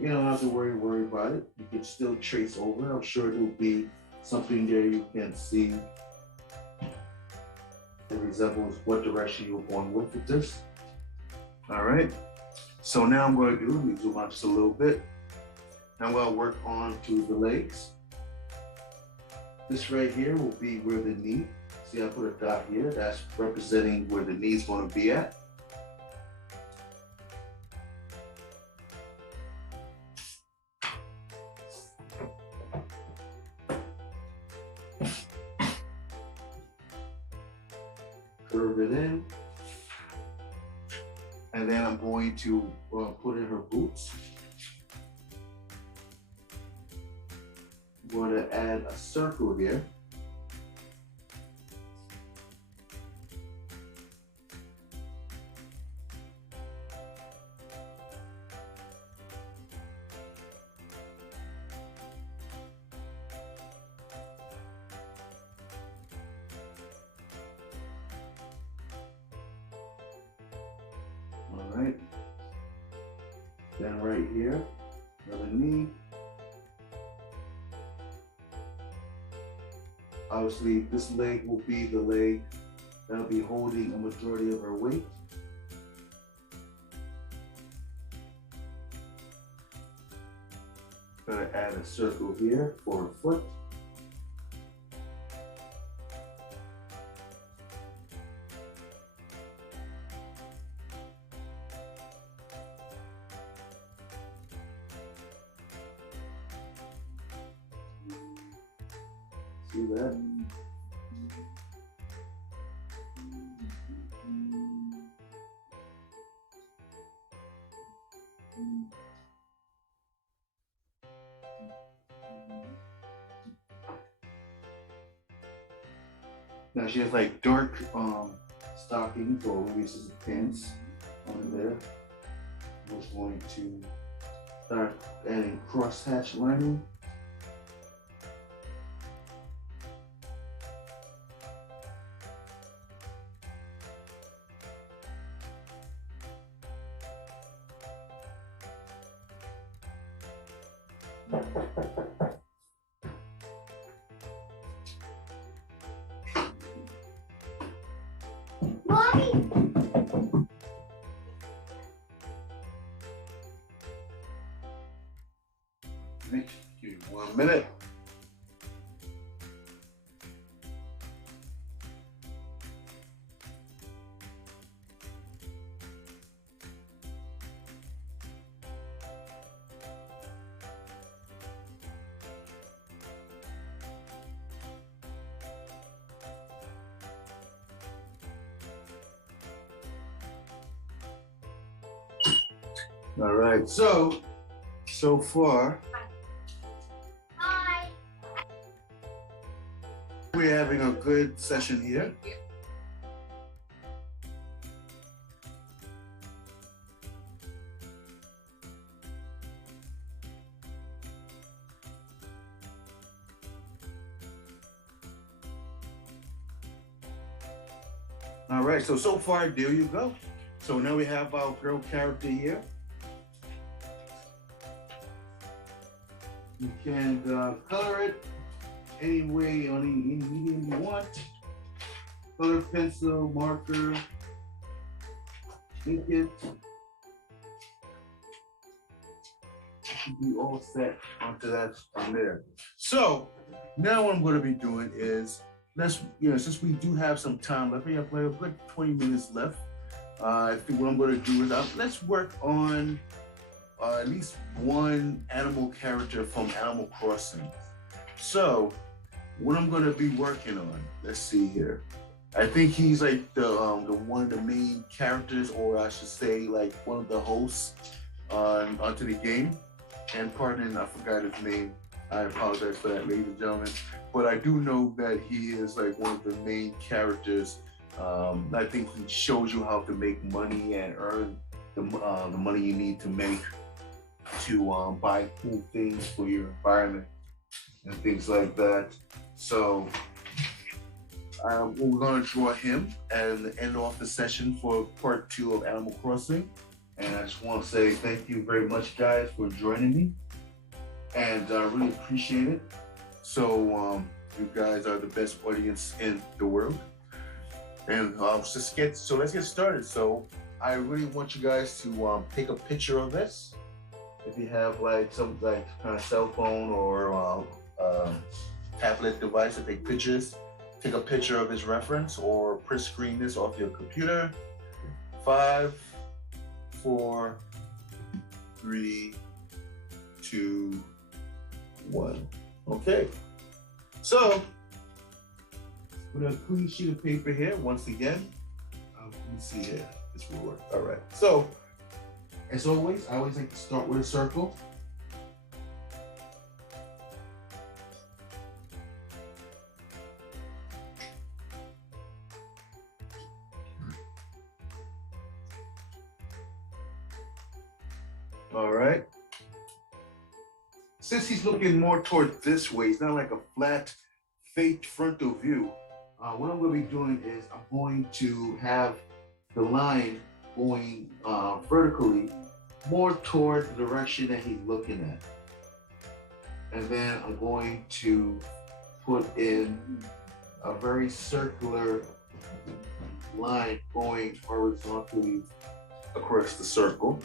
you don't have to worry about it. You can still trace over. I'm sure there will be something there you can see that resembles what direction you're going with this. All right. So now I'm going to do, let me zoom out just a little bit. Now I'm going to work on to the legs. This right here will be where the knee, see I put a dot here, that's representing where the knee's going to be at. Curve it in. And then I'm going to put in her boots. I'm going to add a circle here. All right. Then right here, another knee. Obviously, this leg will be the leg that'll be holding a majority of her weight. Gonna add a circle here for her foot. See that? Now she has like dark stockings or maybe it's just pants on there. I'm just going to start adding crosshatch lining. Mommy. Give me 1 minute. All right, so far, Hi. we're having a good session here. All right, so far, there you go. So now we have our girl character here. You can color it any way, on any medium you want. Color pencil, marker, ink it. You should be all set onto that on there. So now what I'm going to be doing is, since we do have some time left, we have like a good 20 minutes left. I think what I'm going to do is let's work on at least one animal character from Animal Crossing. So what I'm going to be working on, let's see here. I think he's like the one of the main characters, or I should say like one of the hosts onto the game. And pardon, I forgot his name. I apologize for that, ladies and gentlemen. But I do know that he is like one of the main characters. I think he shows you how to make money and earn the money you need to make to buy cool things for your environment and things like that. So we're going to draw him and end off the session for part 2 of Animal Crossing. And I just want to say thank you very much, guys, for joining me. And I really appreciate it. So you guys are the best audience in the world. And let's get started. So I really want you guys to take a picture of this. If you have like some like kind of cell phone or tablet device to take pictures, take a picture of this reference or print screen this off your computer. 5, 4, 3, 2, 1. Okay. So with a clean sheet of paper here, once again, let me see here. This will work. All right. So, as always, I always like to start with a circle. All right. Since he's looking more toward this way, it's not like a flat, fake frontal view. What I'm going to be doing is I'm going to have the line going vertically more toward the direction that he's looking at. And then I'm going to put in a very circular line going horizontally across the circle.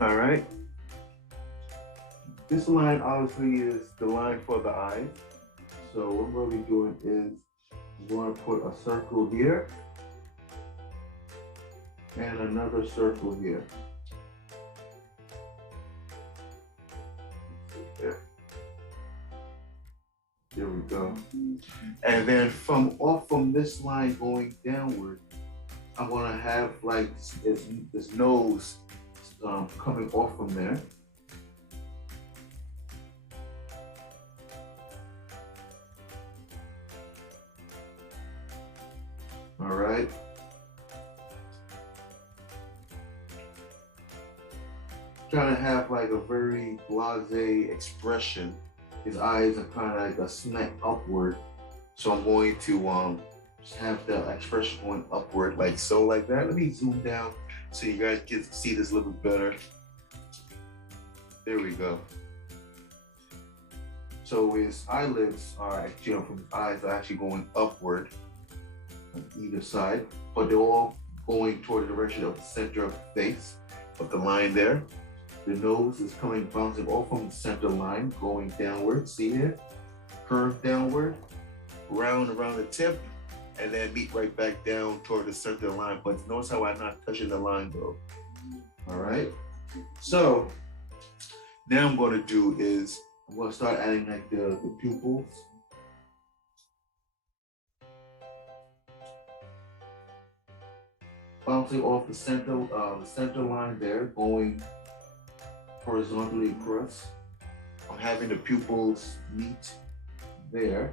All right. This line obviously is the line for the eyes. So what we're going to be doing is we're going to put a circle here and another circle here. There we go. And then from this line going downward, I'm going to have like this nose coming off from there. All right. Trying to have like a very blasé expression. His eyes are kind of like a slant upward. So I'm going to just have the expression going upward like so, like that. Let me zoom down so you guys can see this a little bit better. There we go. So his eyelids are actually, from his eyes are actually going upward on either side, but they're all going toward the direction of the center of the face of the line there. The nose is bouncing off from the center line, going downward. See here? Curve downward, round around the tip, and then meet right back down toward the center line. But notice how I'm not touching the line though. All right. So now I'm going to do is I'm going to start adding like the pupils. Bouncing off the center line there, going horizontally across. I'm having the pupils meet there.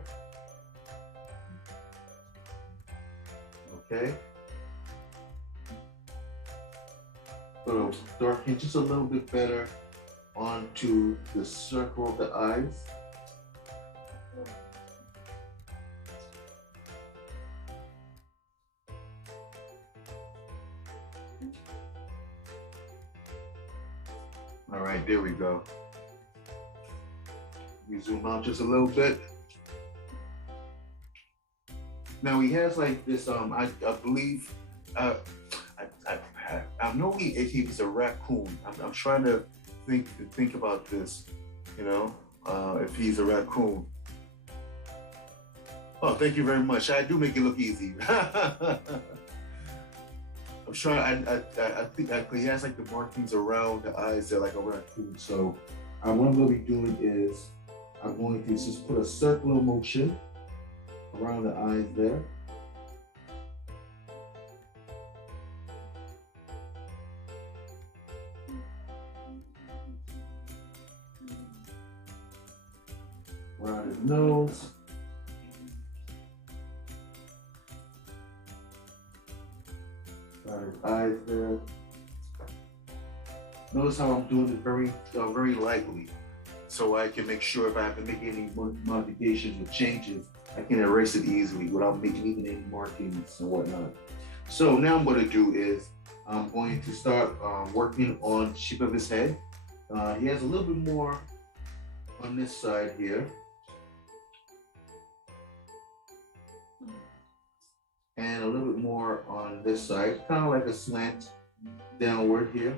Okay. So darken just a little bit better onto the circle of the eyes. All right, there we go. We zoom out just a little bit. Now he has like this, I believe, I know if he was a raccoon. I'm trying to think about this, you know, if he's a raccoon. Oh, thank you very much. I do make it look easy. I'm trying. I think he has like the markings around the eyes. They're like a raccoon. So what I'm going to be doing is I'm going to just put a circular motion around the eyes there. Around his nose. Around his eyes there. Notice how I'm doing it very lightly, so I can make sure if I have to make any modifications or changes, I can erase it easily without making any markings and whatnot. So now I'm going to do is I'm going to start working on the shape of his head. He has a little bit more on this side here. And a little bit more on this side, kind of like a slant downward here.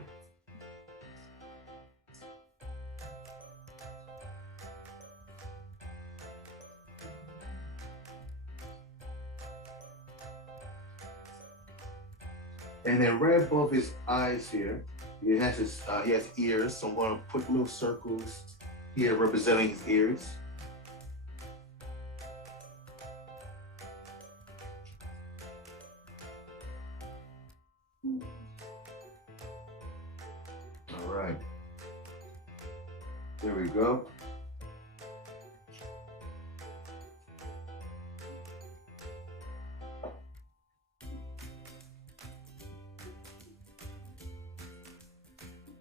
And then right above his eyes here, he has ears. So I'm going to put little circles here representing his ears. All right. There we go.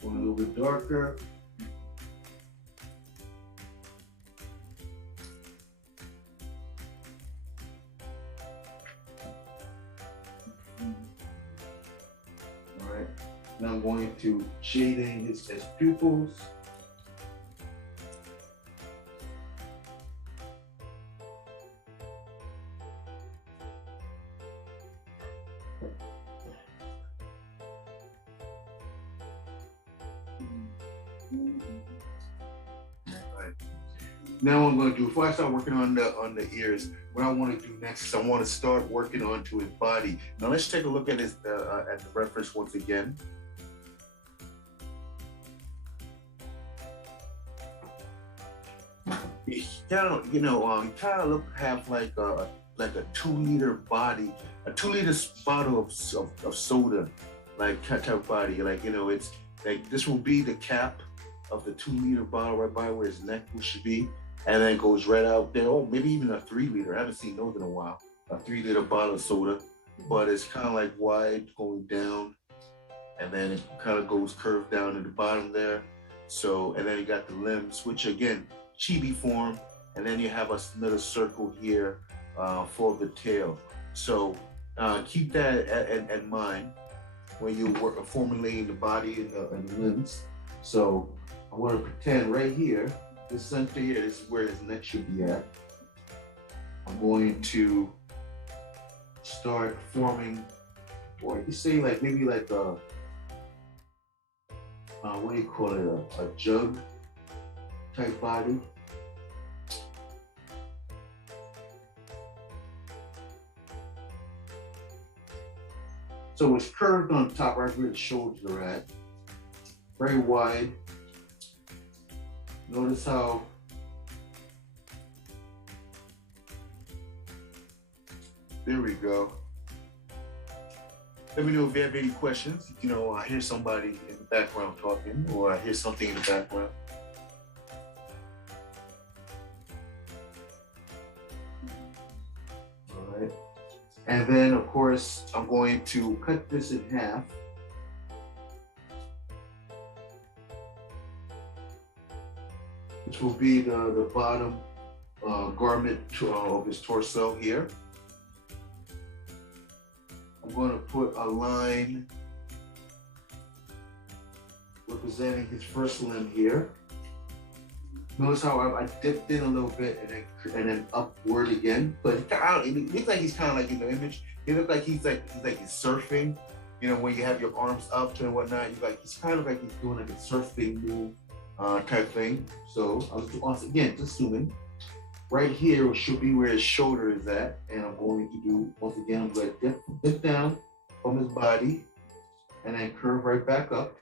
Going a little bit darker. All right. Now I'm going to shading his pupils. Now I'm going to do, before I start working on the ears, what I want to do next is I want to start working onto his body. Now let's take a look at his at the reference once again. He kind of, he kind of have like a 2-liter body, a 2-liter bottle of soda, like type of body. Like, it's like this will be the cap of the 2-liter bottle right by where his neck should be. And then it goes right out there, or maybe even a 3-liter. I haven't seen those in a while. A 3-liter bottle of soda, but it's kind of like wide going down, and then it kind of goes curved down to the bottom there. So, and then you got the limbs, which again, chibi form, and then you have another circle here for the tail. So keep that in mind when you're formulating the body and the limbs. So I want to pretend right here, this center here, this is where his neck should be at. I'm going to start forming, or you could say like maybe like a, what do you call it, a jug type body. So it's curved on top right where the shoulders are at, very wide. Notice how there we go. Let me know if you have any questions. I hear somebody in the background talking, or I hear something in the background. All right. And then, of course, I'm going to cut this in half. Which will be the bottom garment of his torso here. I'm going to put a line representing his first limb here. Notice how I dipped in a little bit and then upward again. But it looks like he's kind of like in the image. It looks like he's surfing. When you have your arms up and whatnot, he's kind of like he's doing like a surfing move. Type thing. So again, just zooming. Right here should be where his shoulder is at, and I'm going to do, once again, I'm going to dip down from his body, and then curve right back up.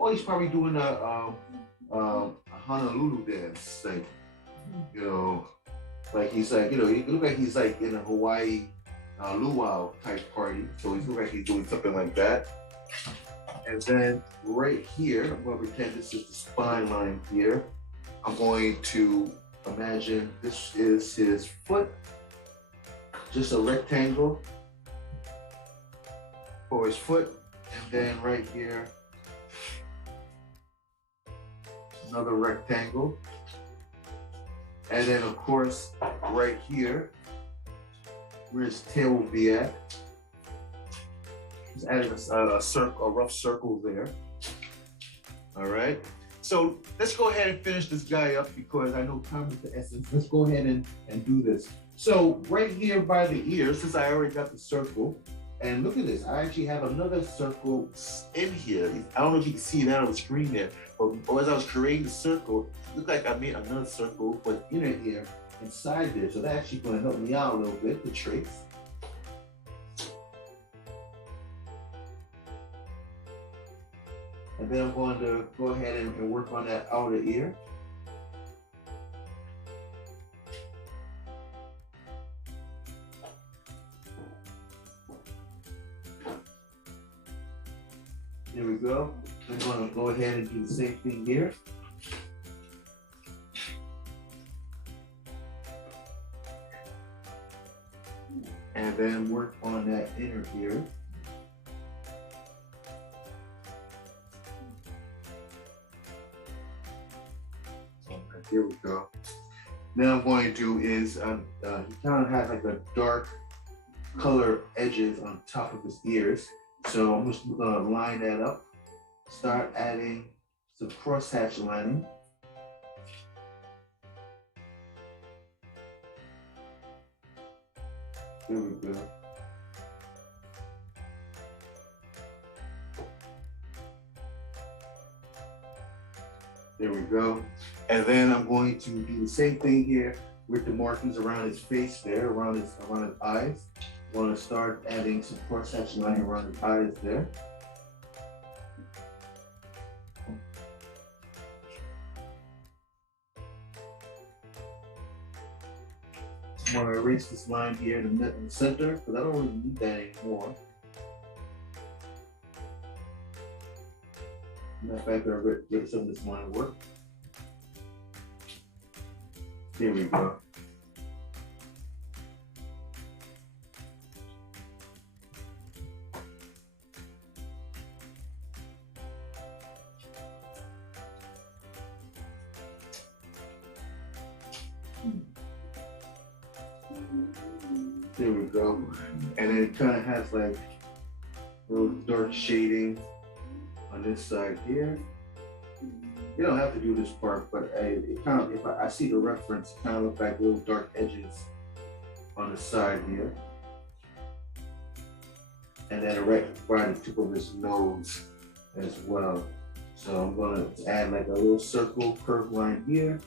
Well, he's probably doing a Honolulu dance, like he's like, he look like he's like in a Hawaii luau type party. So he looks like he's doing something like that. And then right here, I'm going to pretend this is the spine line here. I'm going to imagine this is his foot, just a rectangle for his foot. And then right here, another rectangle. And then of course, right here, where his tail will be at. Just added a circle, a rough circle there. All right. So let's go ahead and finish this guy up because I know time is the essence. Let's go ahead and do this. So right here by the ear, since I already got the circle, and look at this, I actually have another circle in here. I don't know if you can see that on the screen there, but as I was creating the circle, it looked like I made another circle, but in it here, inside there. So that's actually going to help me out a little bit, the trace. And then I'm going to go ahead and work on that outer ear. There we go. I'm going to go ahead and do the same thing here. And then work on that inner ear. Okay, here we go. Now I'm going to do is, he kind of has like a dark color edges on top of his ears. So I'm just gonna line that up. Start adding some crosshatch lining. There we go. There we go. And then I'm going to do the same thing here with the markings around his face there, around his eyes. I'm going to start adding some crosshatch line around his eyes there. I'm going to erase this line here in the center because I don't really need that anymore. Matter of fact, I'll get some of this line work. There we go. There we go. And then it kind of has like a little dark shading on this side here. You don't have to do this part, but it kind of, if I see the reference, it kind of looks like little dark edges on the side here. And then right the tip of his nose as well. So I'm gonna add like a little circle curved line here.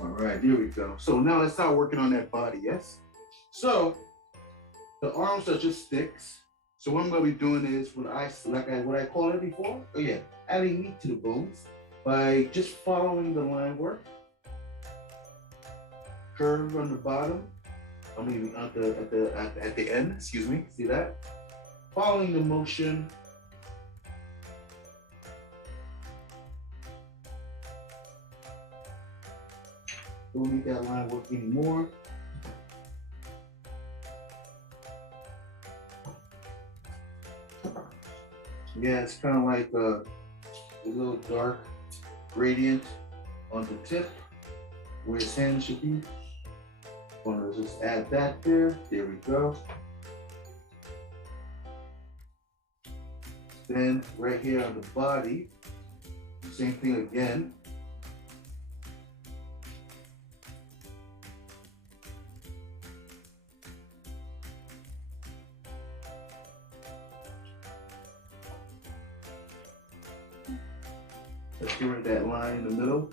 All right, there we go. So now let's start working on that body, yes? So the arms are just sticks. So what I'm gonna be doing is what I called it before, adding meat to the bones by just following the line work. Curve on the bottom. I mean at the end, excuse me, see that? Following the motion. Don't need that line work anymore. Yeah, it's kind of like a little dark gradient on the tip where his hand should be. I'm gonna just add that there. There we go. Then right here on the body, same thing again. Let's get rid of that line in the middle.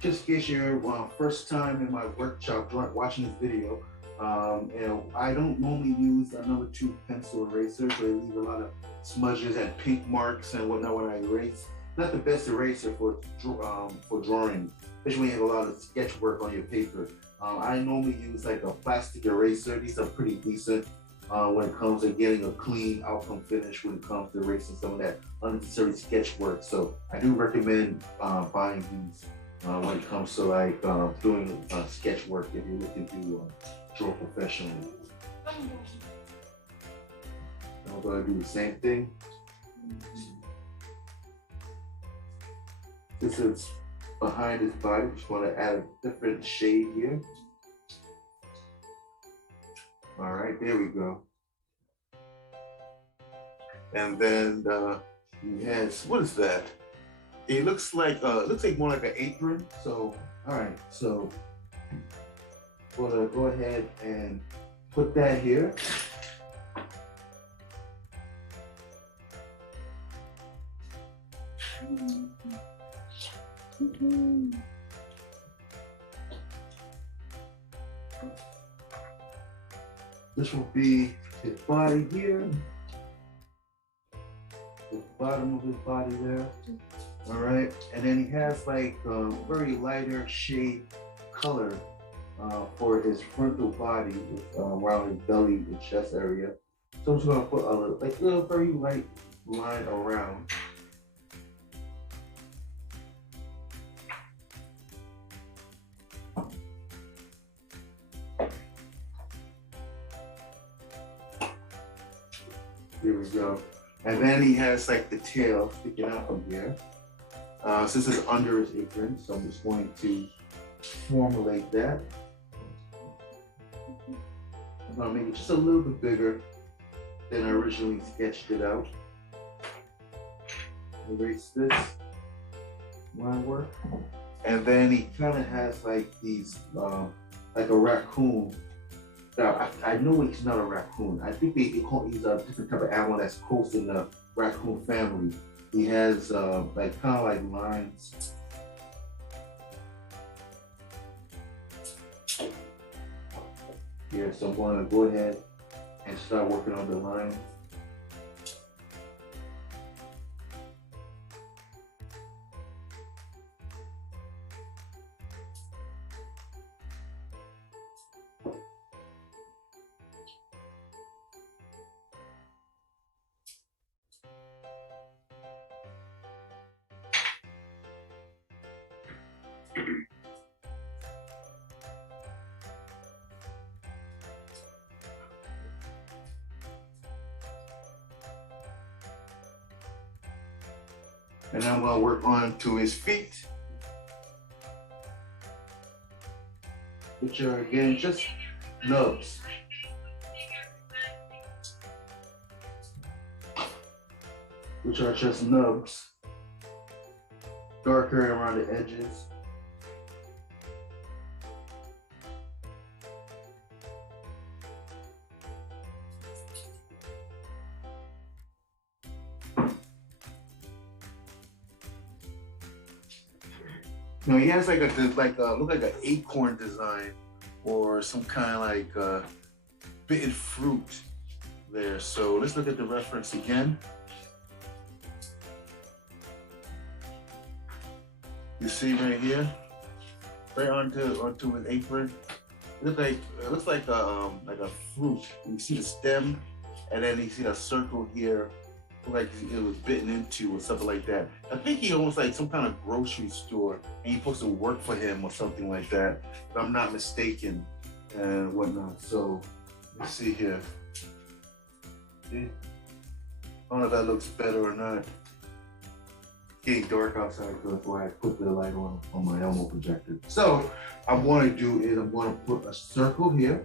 Just in case you're first time in my workshop watching this video, I don't normally use a number 2 pencil eraser, so they leave a lot of smudges and pink marks and whatnot when I erase. Not the best eraser for drawing, especially when you have a lot of sketch work on your paper. I normally use like a plastic eraser. These are pretty decent. When it comes to getting a clean outcome finish when it comes to erasing some of that unnecessary sketch work. So I do recommend buying these when it comes to like doing sketch work if you're looking to draw professionally. I'm gonna do the same thing. This is behind his body. Just want to add a different shade here. All right, there we go. And then he has, what is that? It looks like more like an apron. So, all right, so I'm gonna go ahead and put that here. This will be his body here. The bottom of his body there. All right, and then he has like a very lighter shade color for his frontal body around his belly and chest area. So I'm just gonna put a little very light line around. Here we go. And then he has like the tail sticking out from here. So this is under his apron, so I'm just going to formulate that. I'm gonna make it just a little bit bigger than I originally sketched it out. Erase this line work. And then he kind of has like these, like a raccoon. Now, I know he's not a raccoon. I think he's a different type of animal that's close in the raccoon family. He has like kind of like lines. Here, so I'm going to go ahead and start working on the line. And I'm going to work on to his feet, which are again just nubs. Which are just nubs, darker around the edges. No, he has like look like an acorn design or some kind of like bitten fruit there. So let's look at the reference again. You see right here, right onto his apron. It looks like a fruit. You see the stem, and then you see a circle here, like it was bitten into or something like that. I think he owns like some kind of grocery store, and you're supposed to work for him or something like that, if I'm not mistaken, and whatnot. So let's see here. See? I don't know if that looks better or not. Getting dark outside, so that's why I put the light on my Elmo projector. So I'm going to do is I'm going to put a circle here.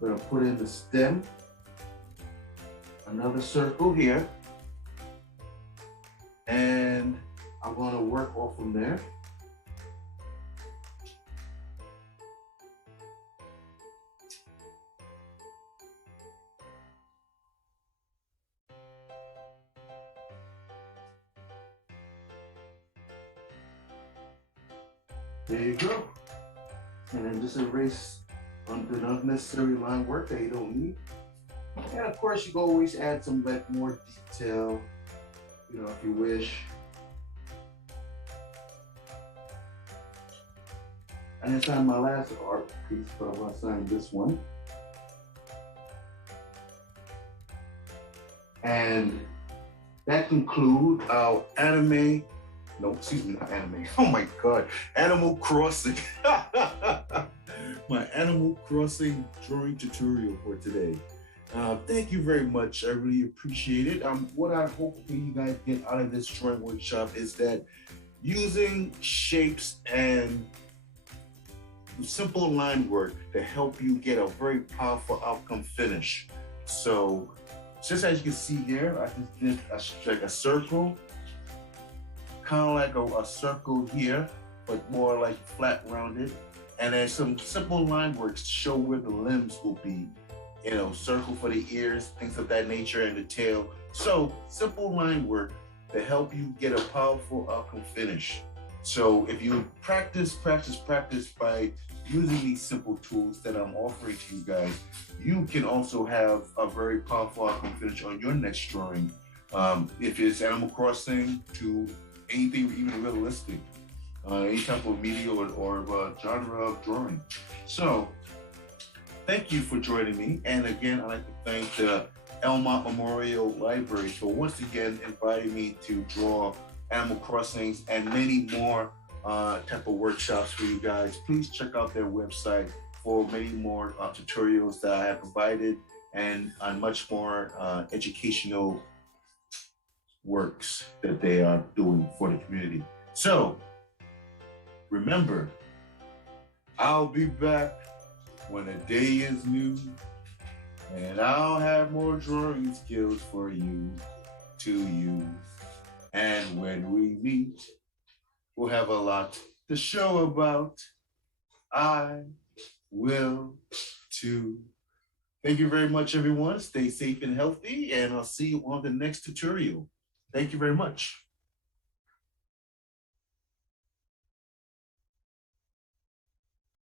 I'm going to put in the stem, another circle here, and I'm going to work off from there. There you go. And then just erase the unnecessary line work that you don't need. And of course, you can always add some like more detail, you know, if you wish. And it's on my last art piece, but I want to sign this one. And that concludes our anime. No, excuse me, not anime. Oh my God, Animal Crossing. My Animal Crossing drawing tutorial for today. Thank you very much. I really appreciate it. What I hope you guys get out of this drawing workshop is that using shapes and simple line work to help you get a very powerful outcome finish. So just as you can see here, I just did like a circle, kind of like a circle here, but more like flat rounded. And then some simple line work to show where the limbs will be. You know, circle for the ears, things of that nature, and the tail. So simple line work to help you get a powerful outcome finish. So if you practice by using these simple tools that I'm offering to you guys, you can also have a very powerful outcome finish on your next drawing. If it's Animal Crossing to anything even realistic, any type of media or genre of drawing. So thank you for joining me. And again, I'd like to thank the Elmont Memorial Library for once again inviting me to draw Animal Crossings and many more type of workshops for you guys. Please check out their website for many more tutorials that I have provided and on much more educational works that they are doing for the community. So remember, I'll be back when the day is new, and I'll have more drawing skills for you to use. And when we meet, we'll have a lot to show about. I will too. Thank you very much, everyone. Stay safe and healthy, and I'll see you on the next tutorial. Thank you very much.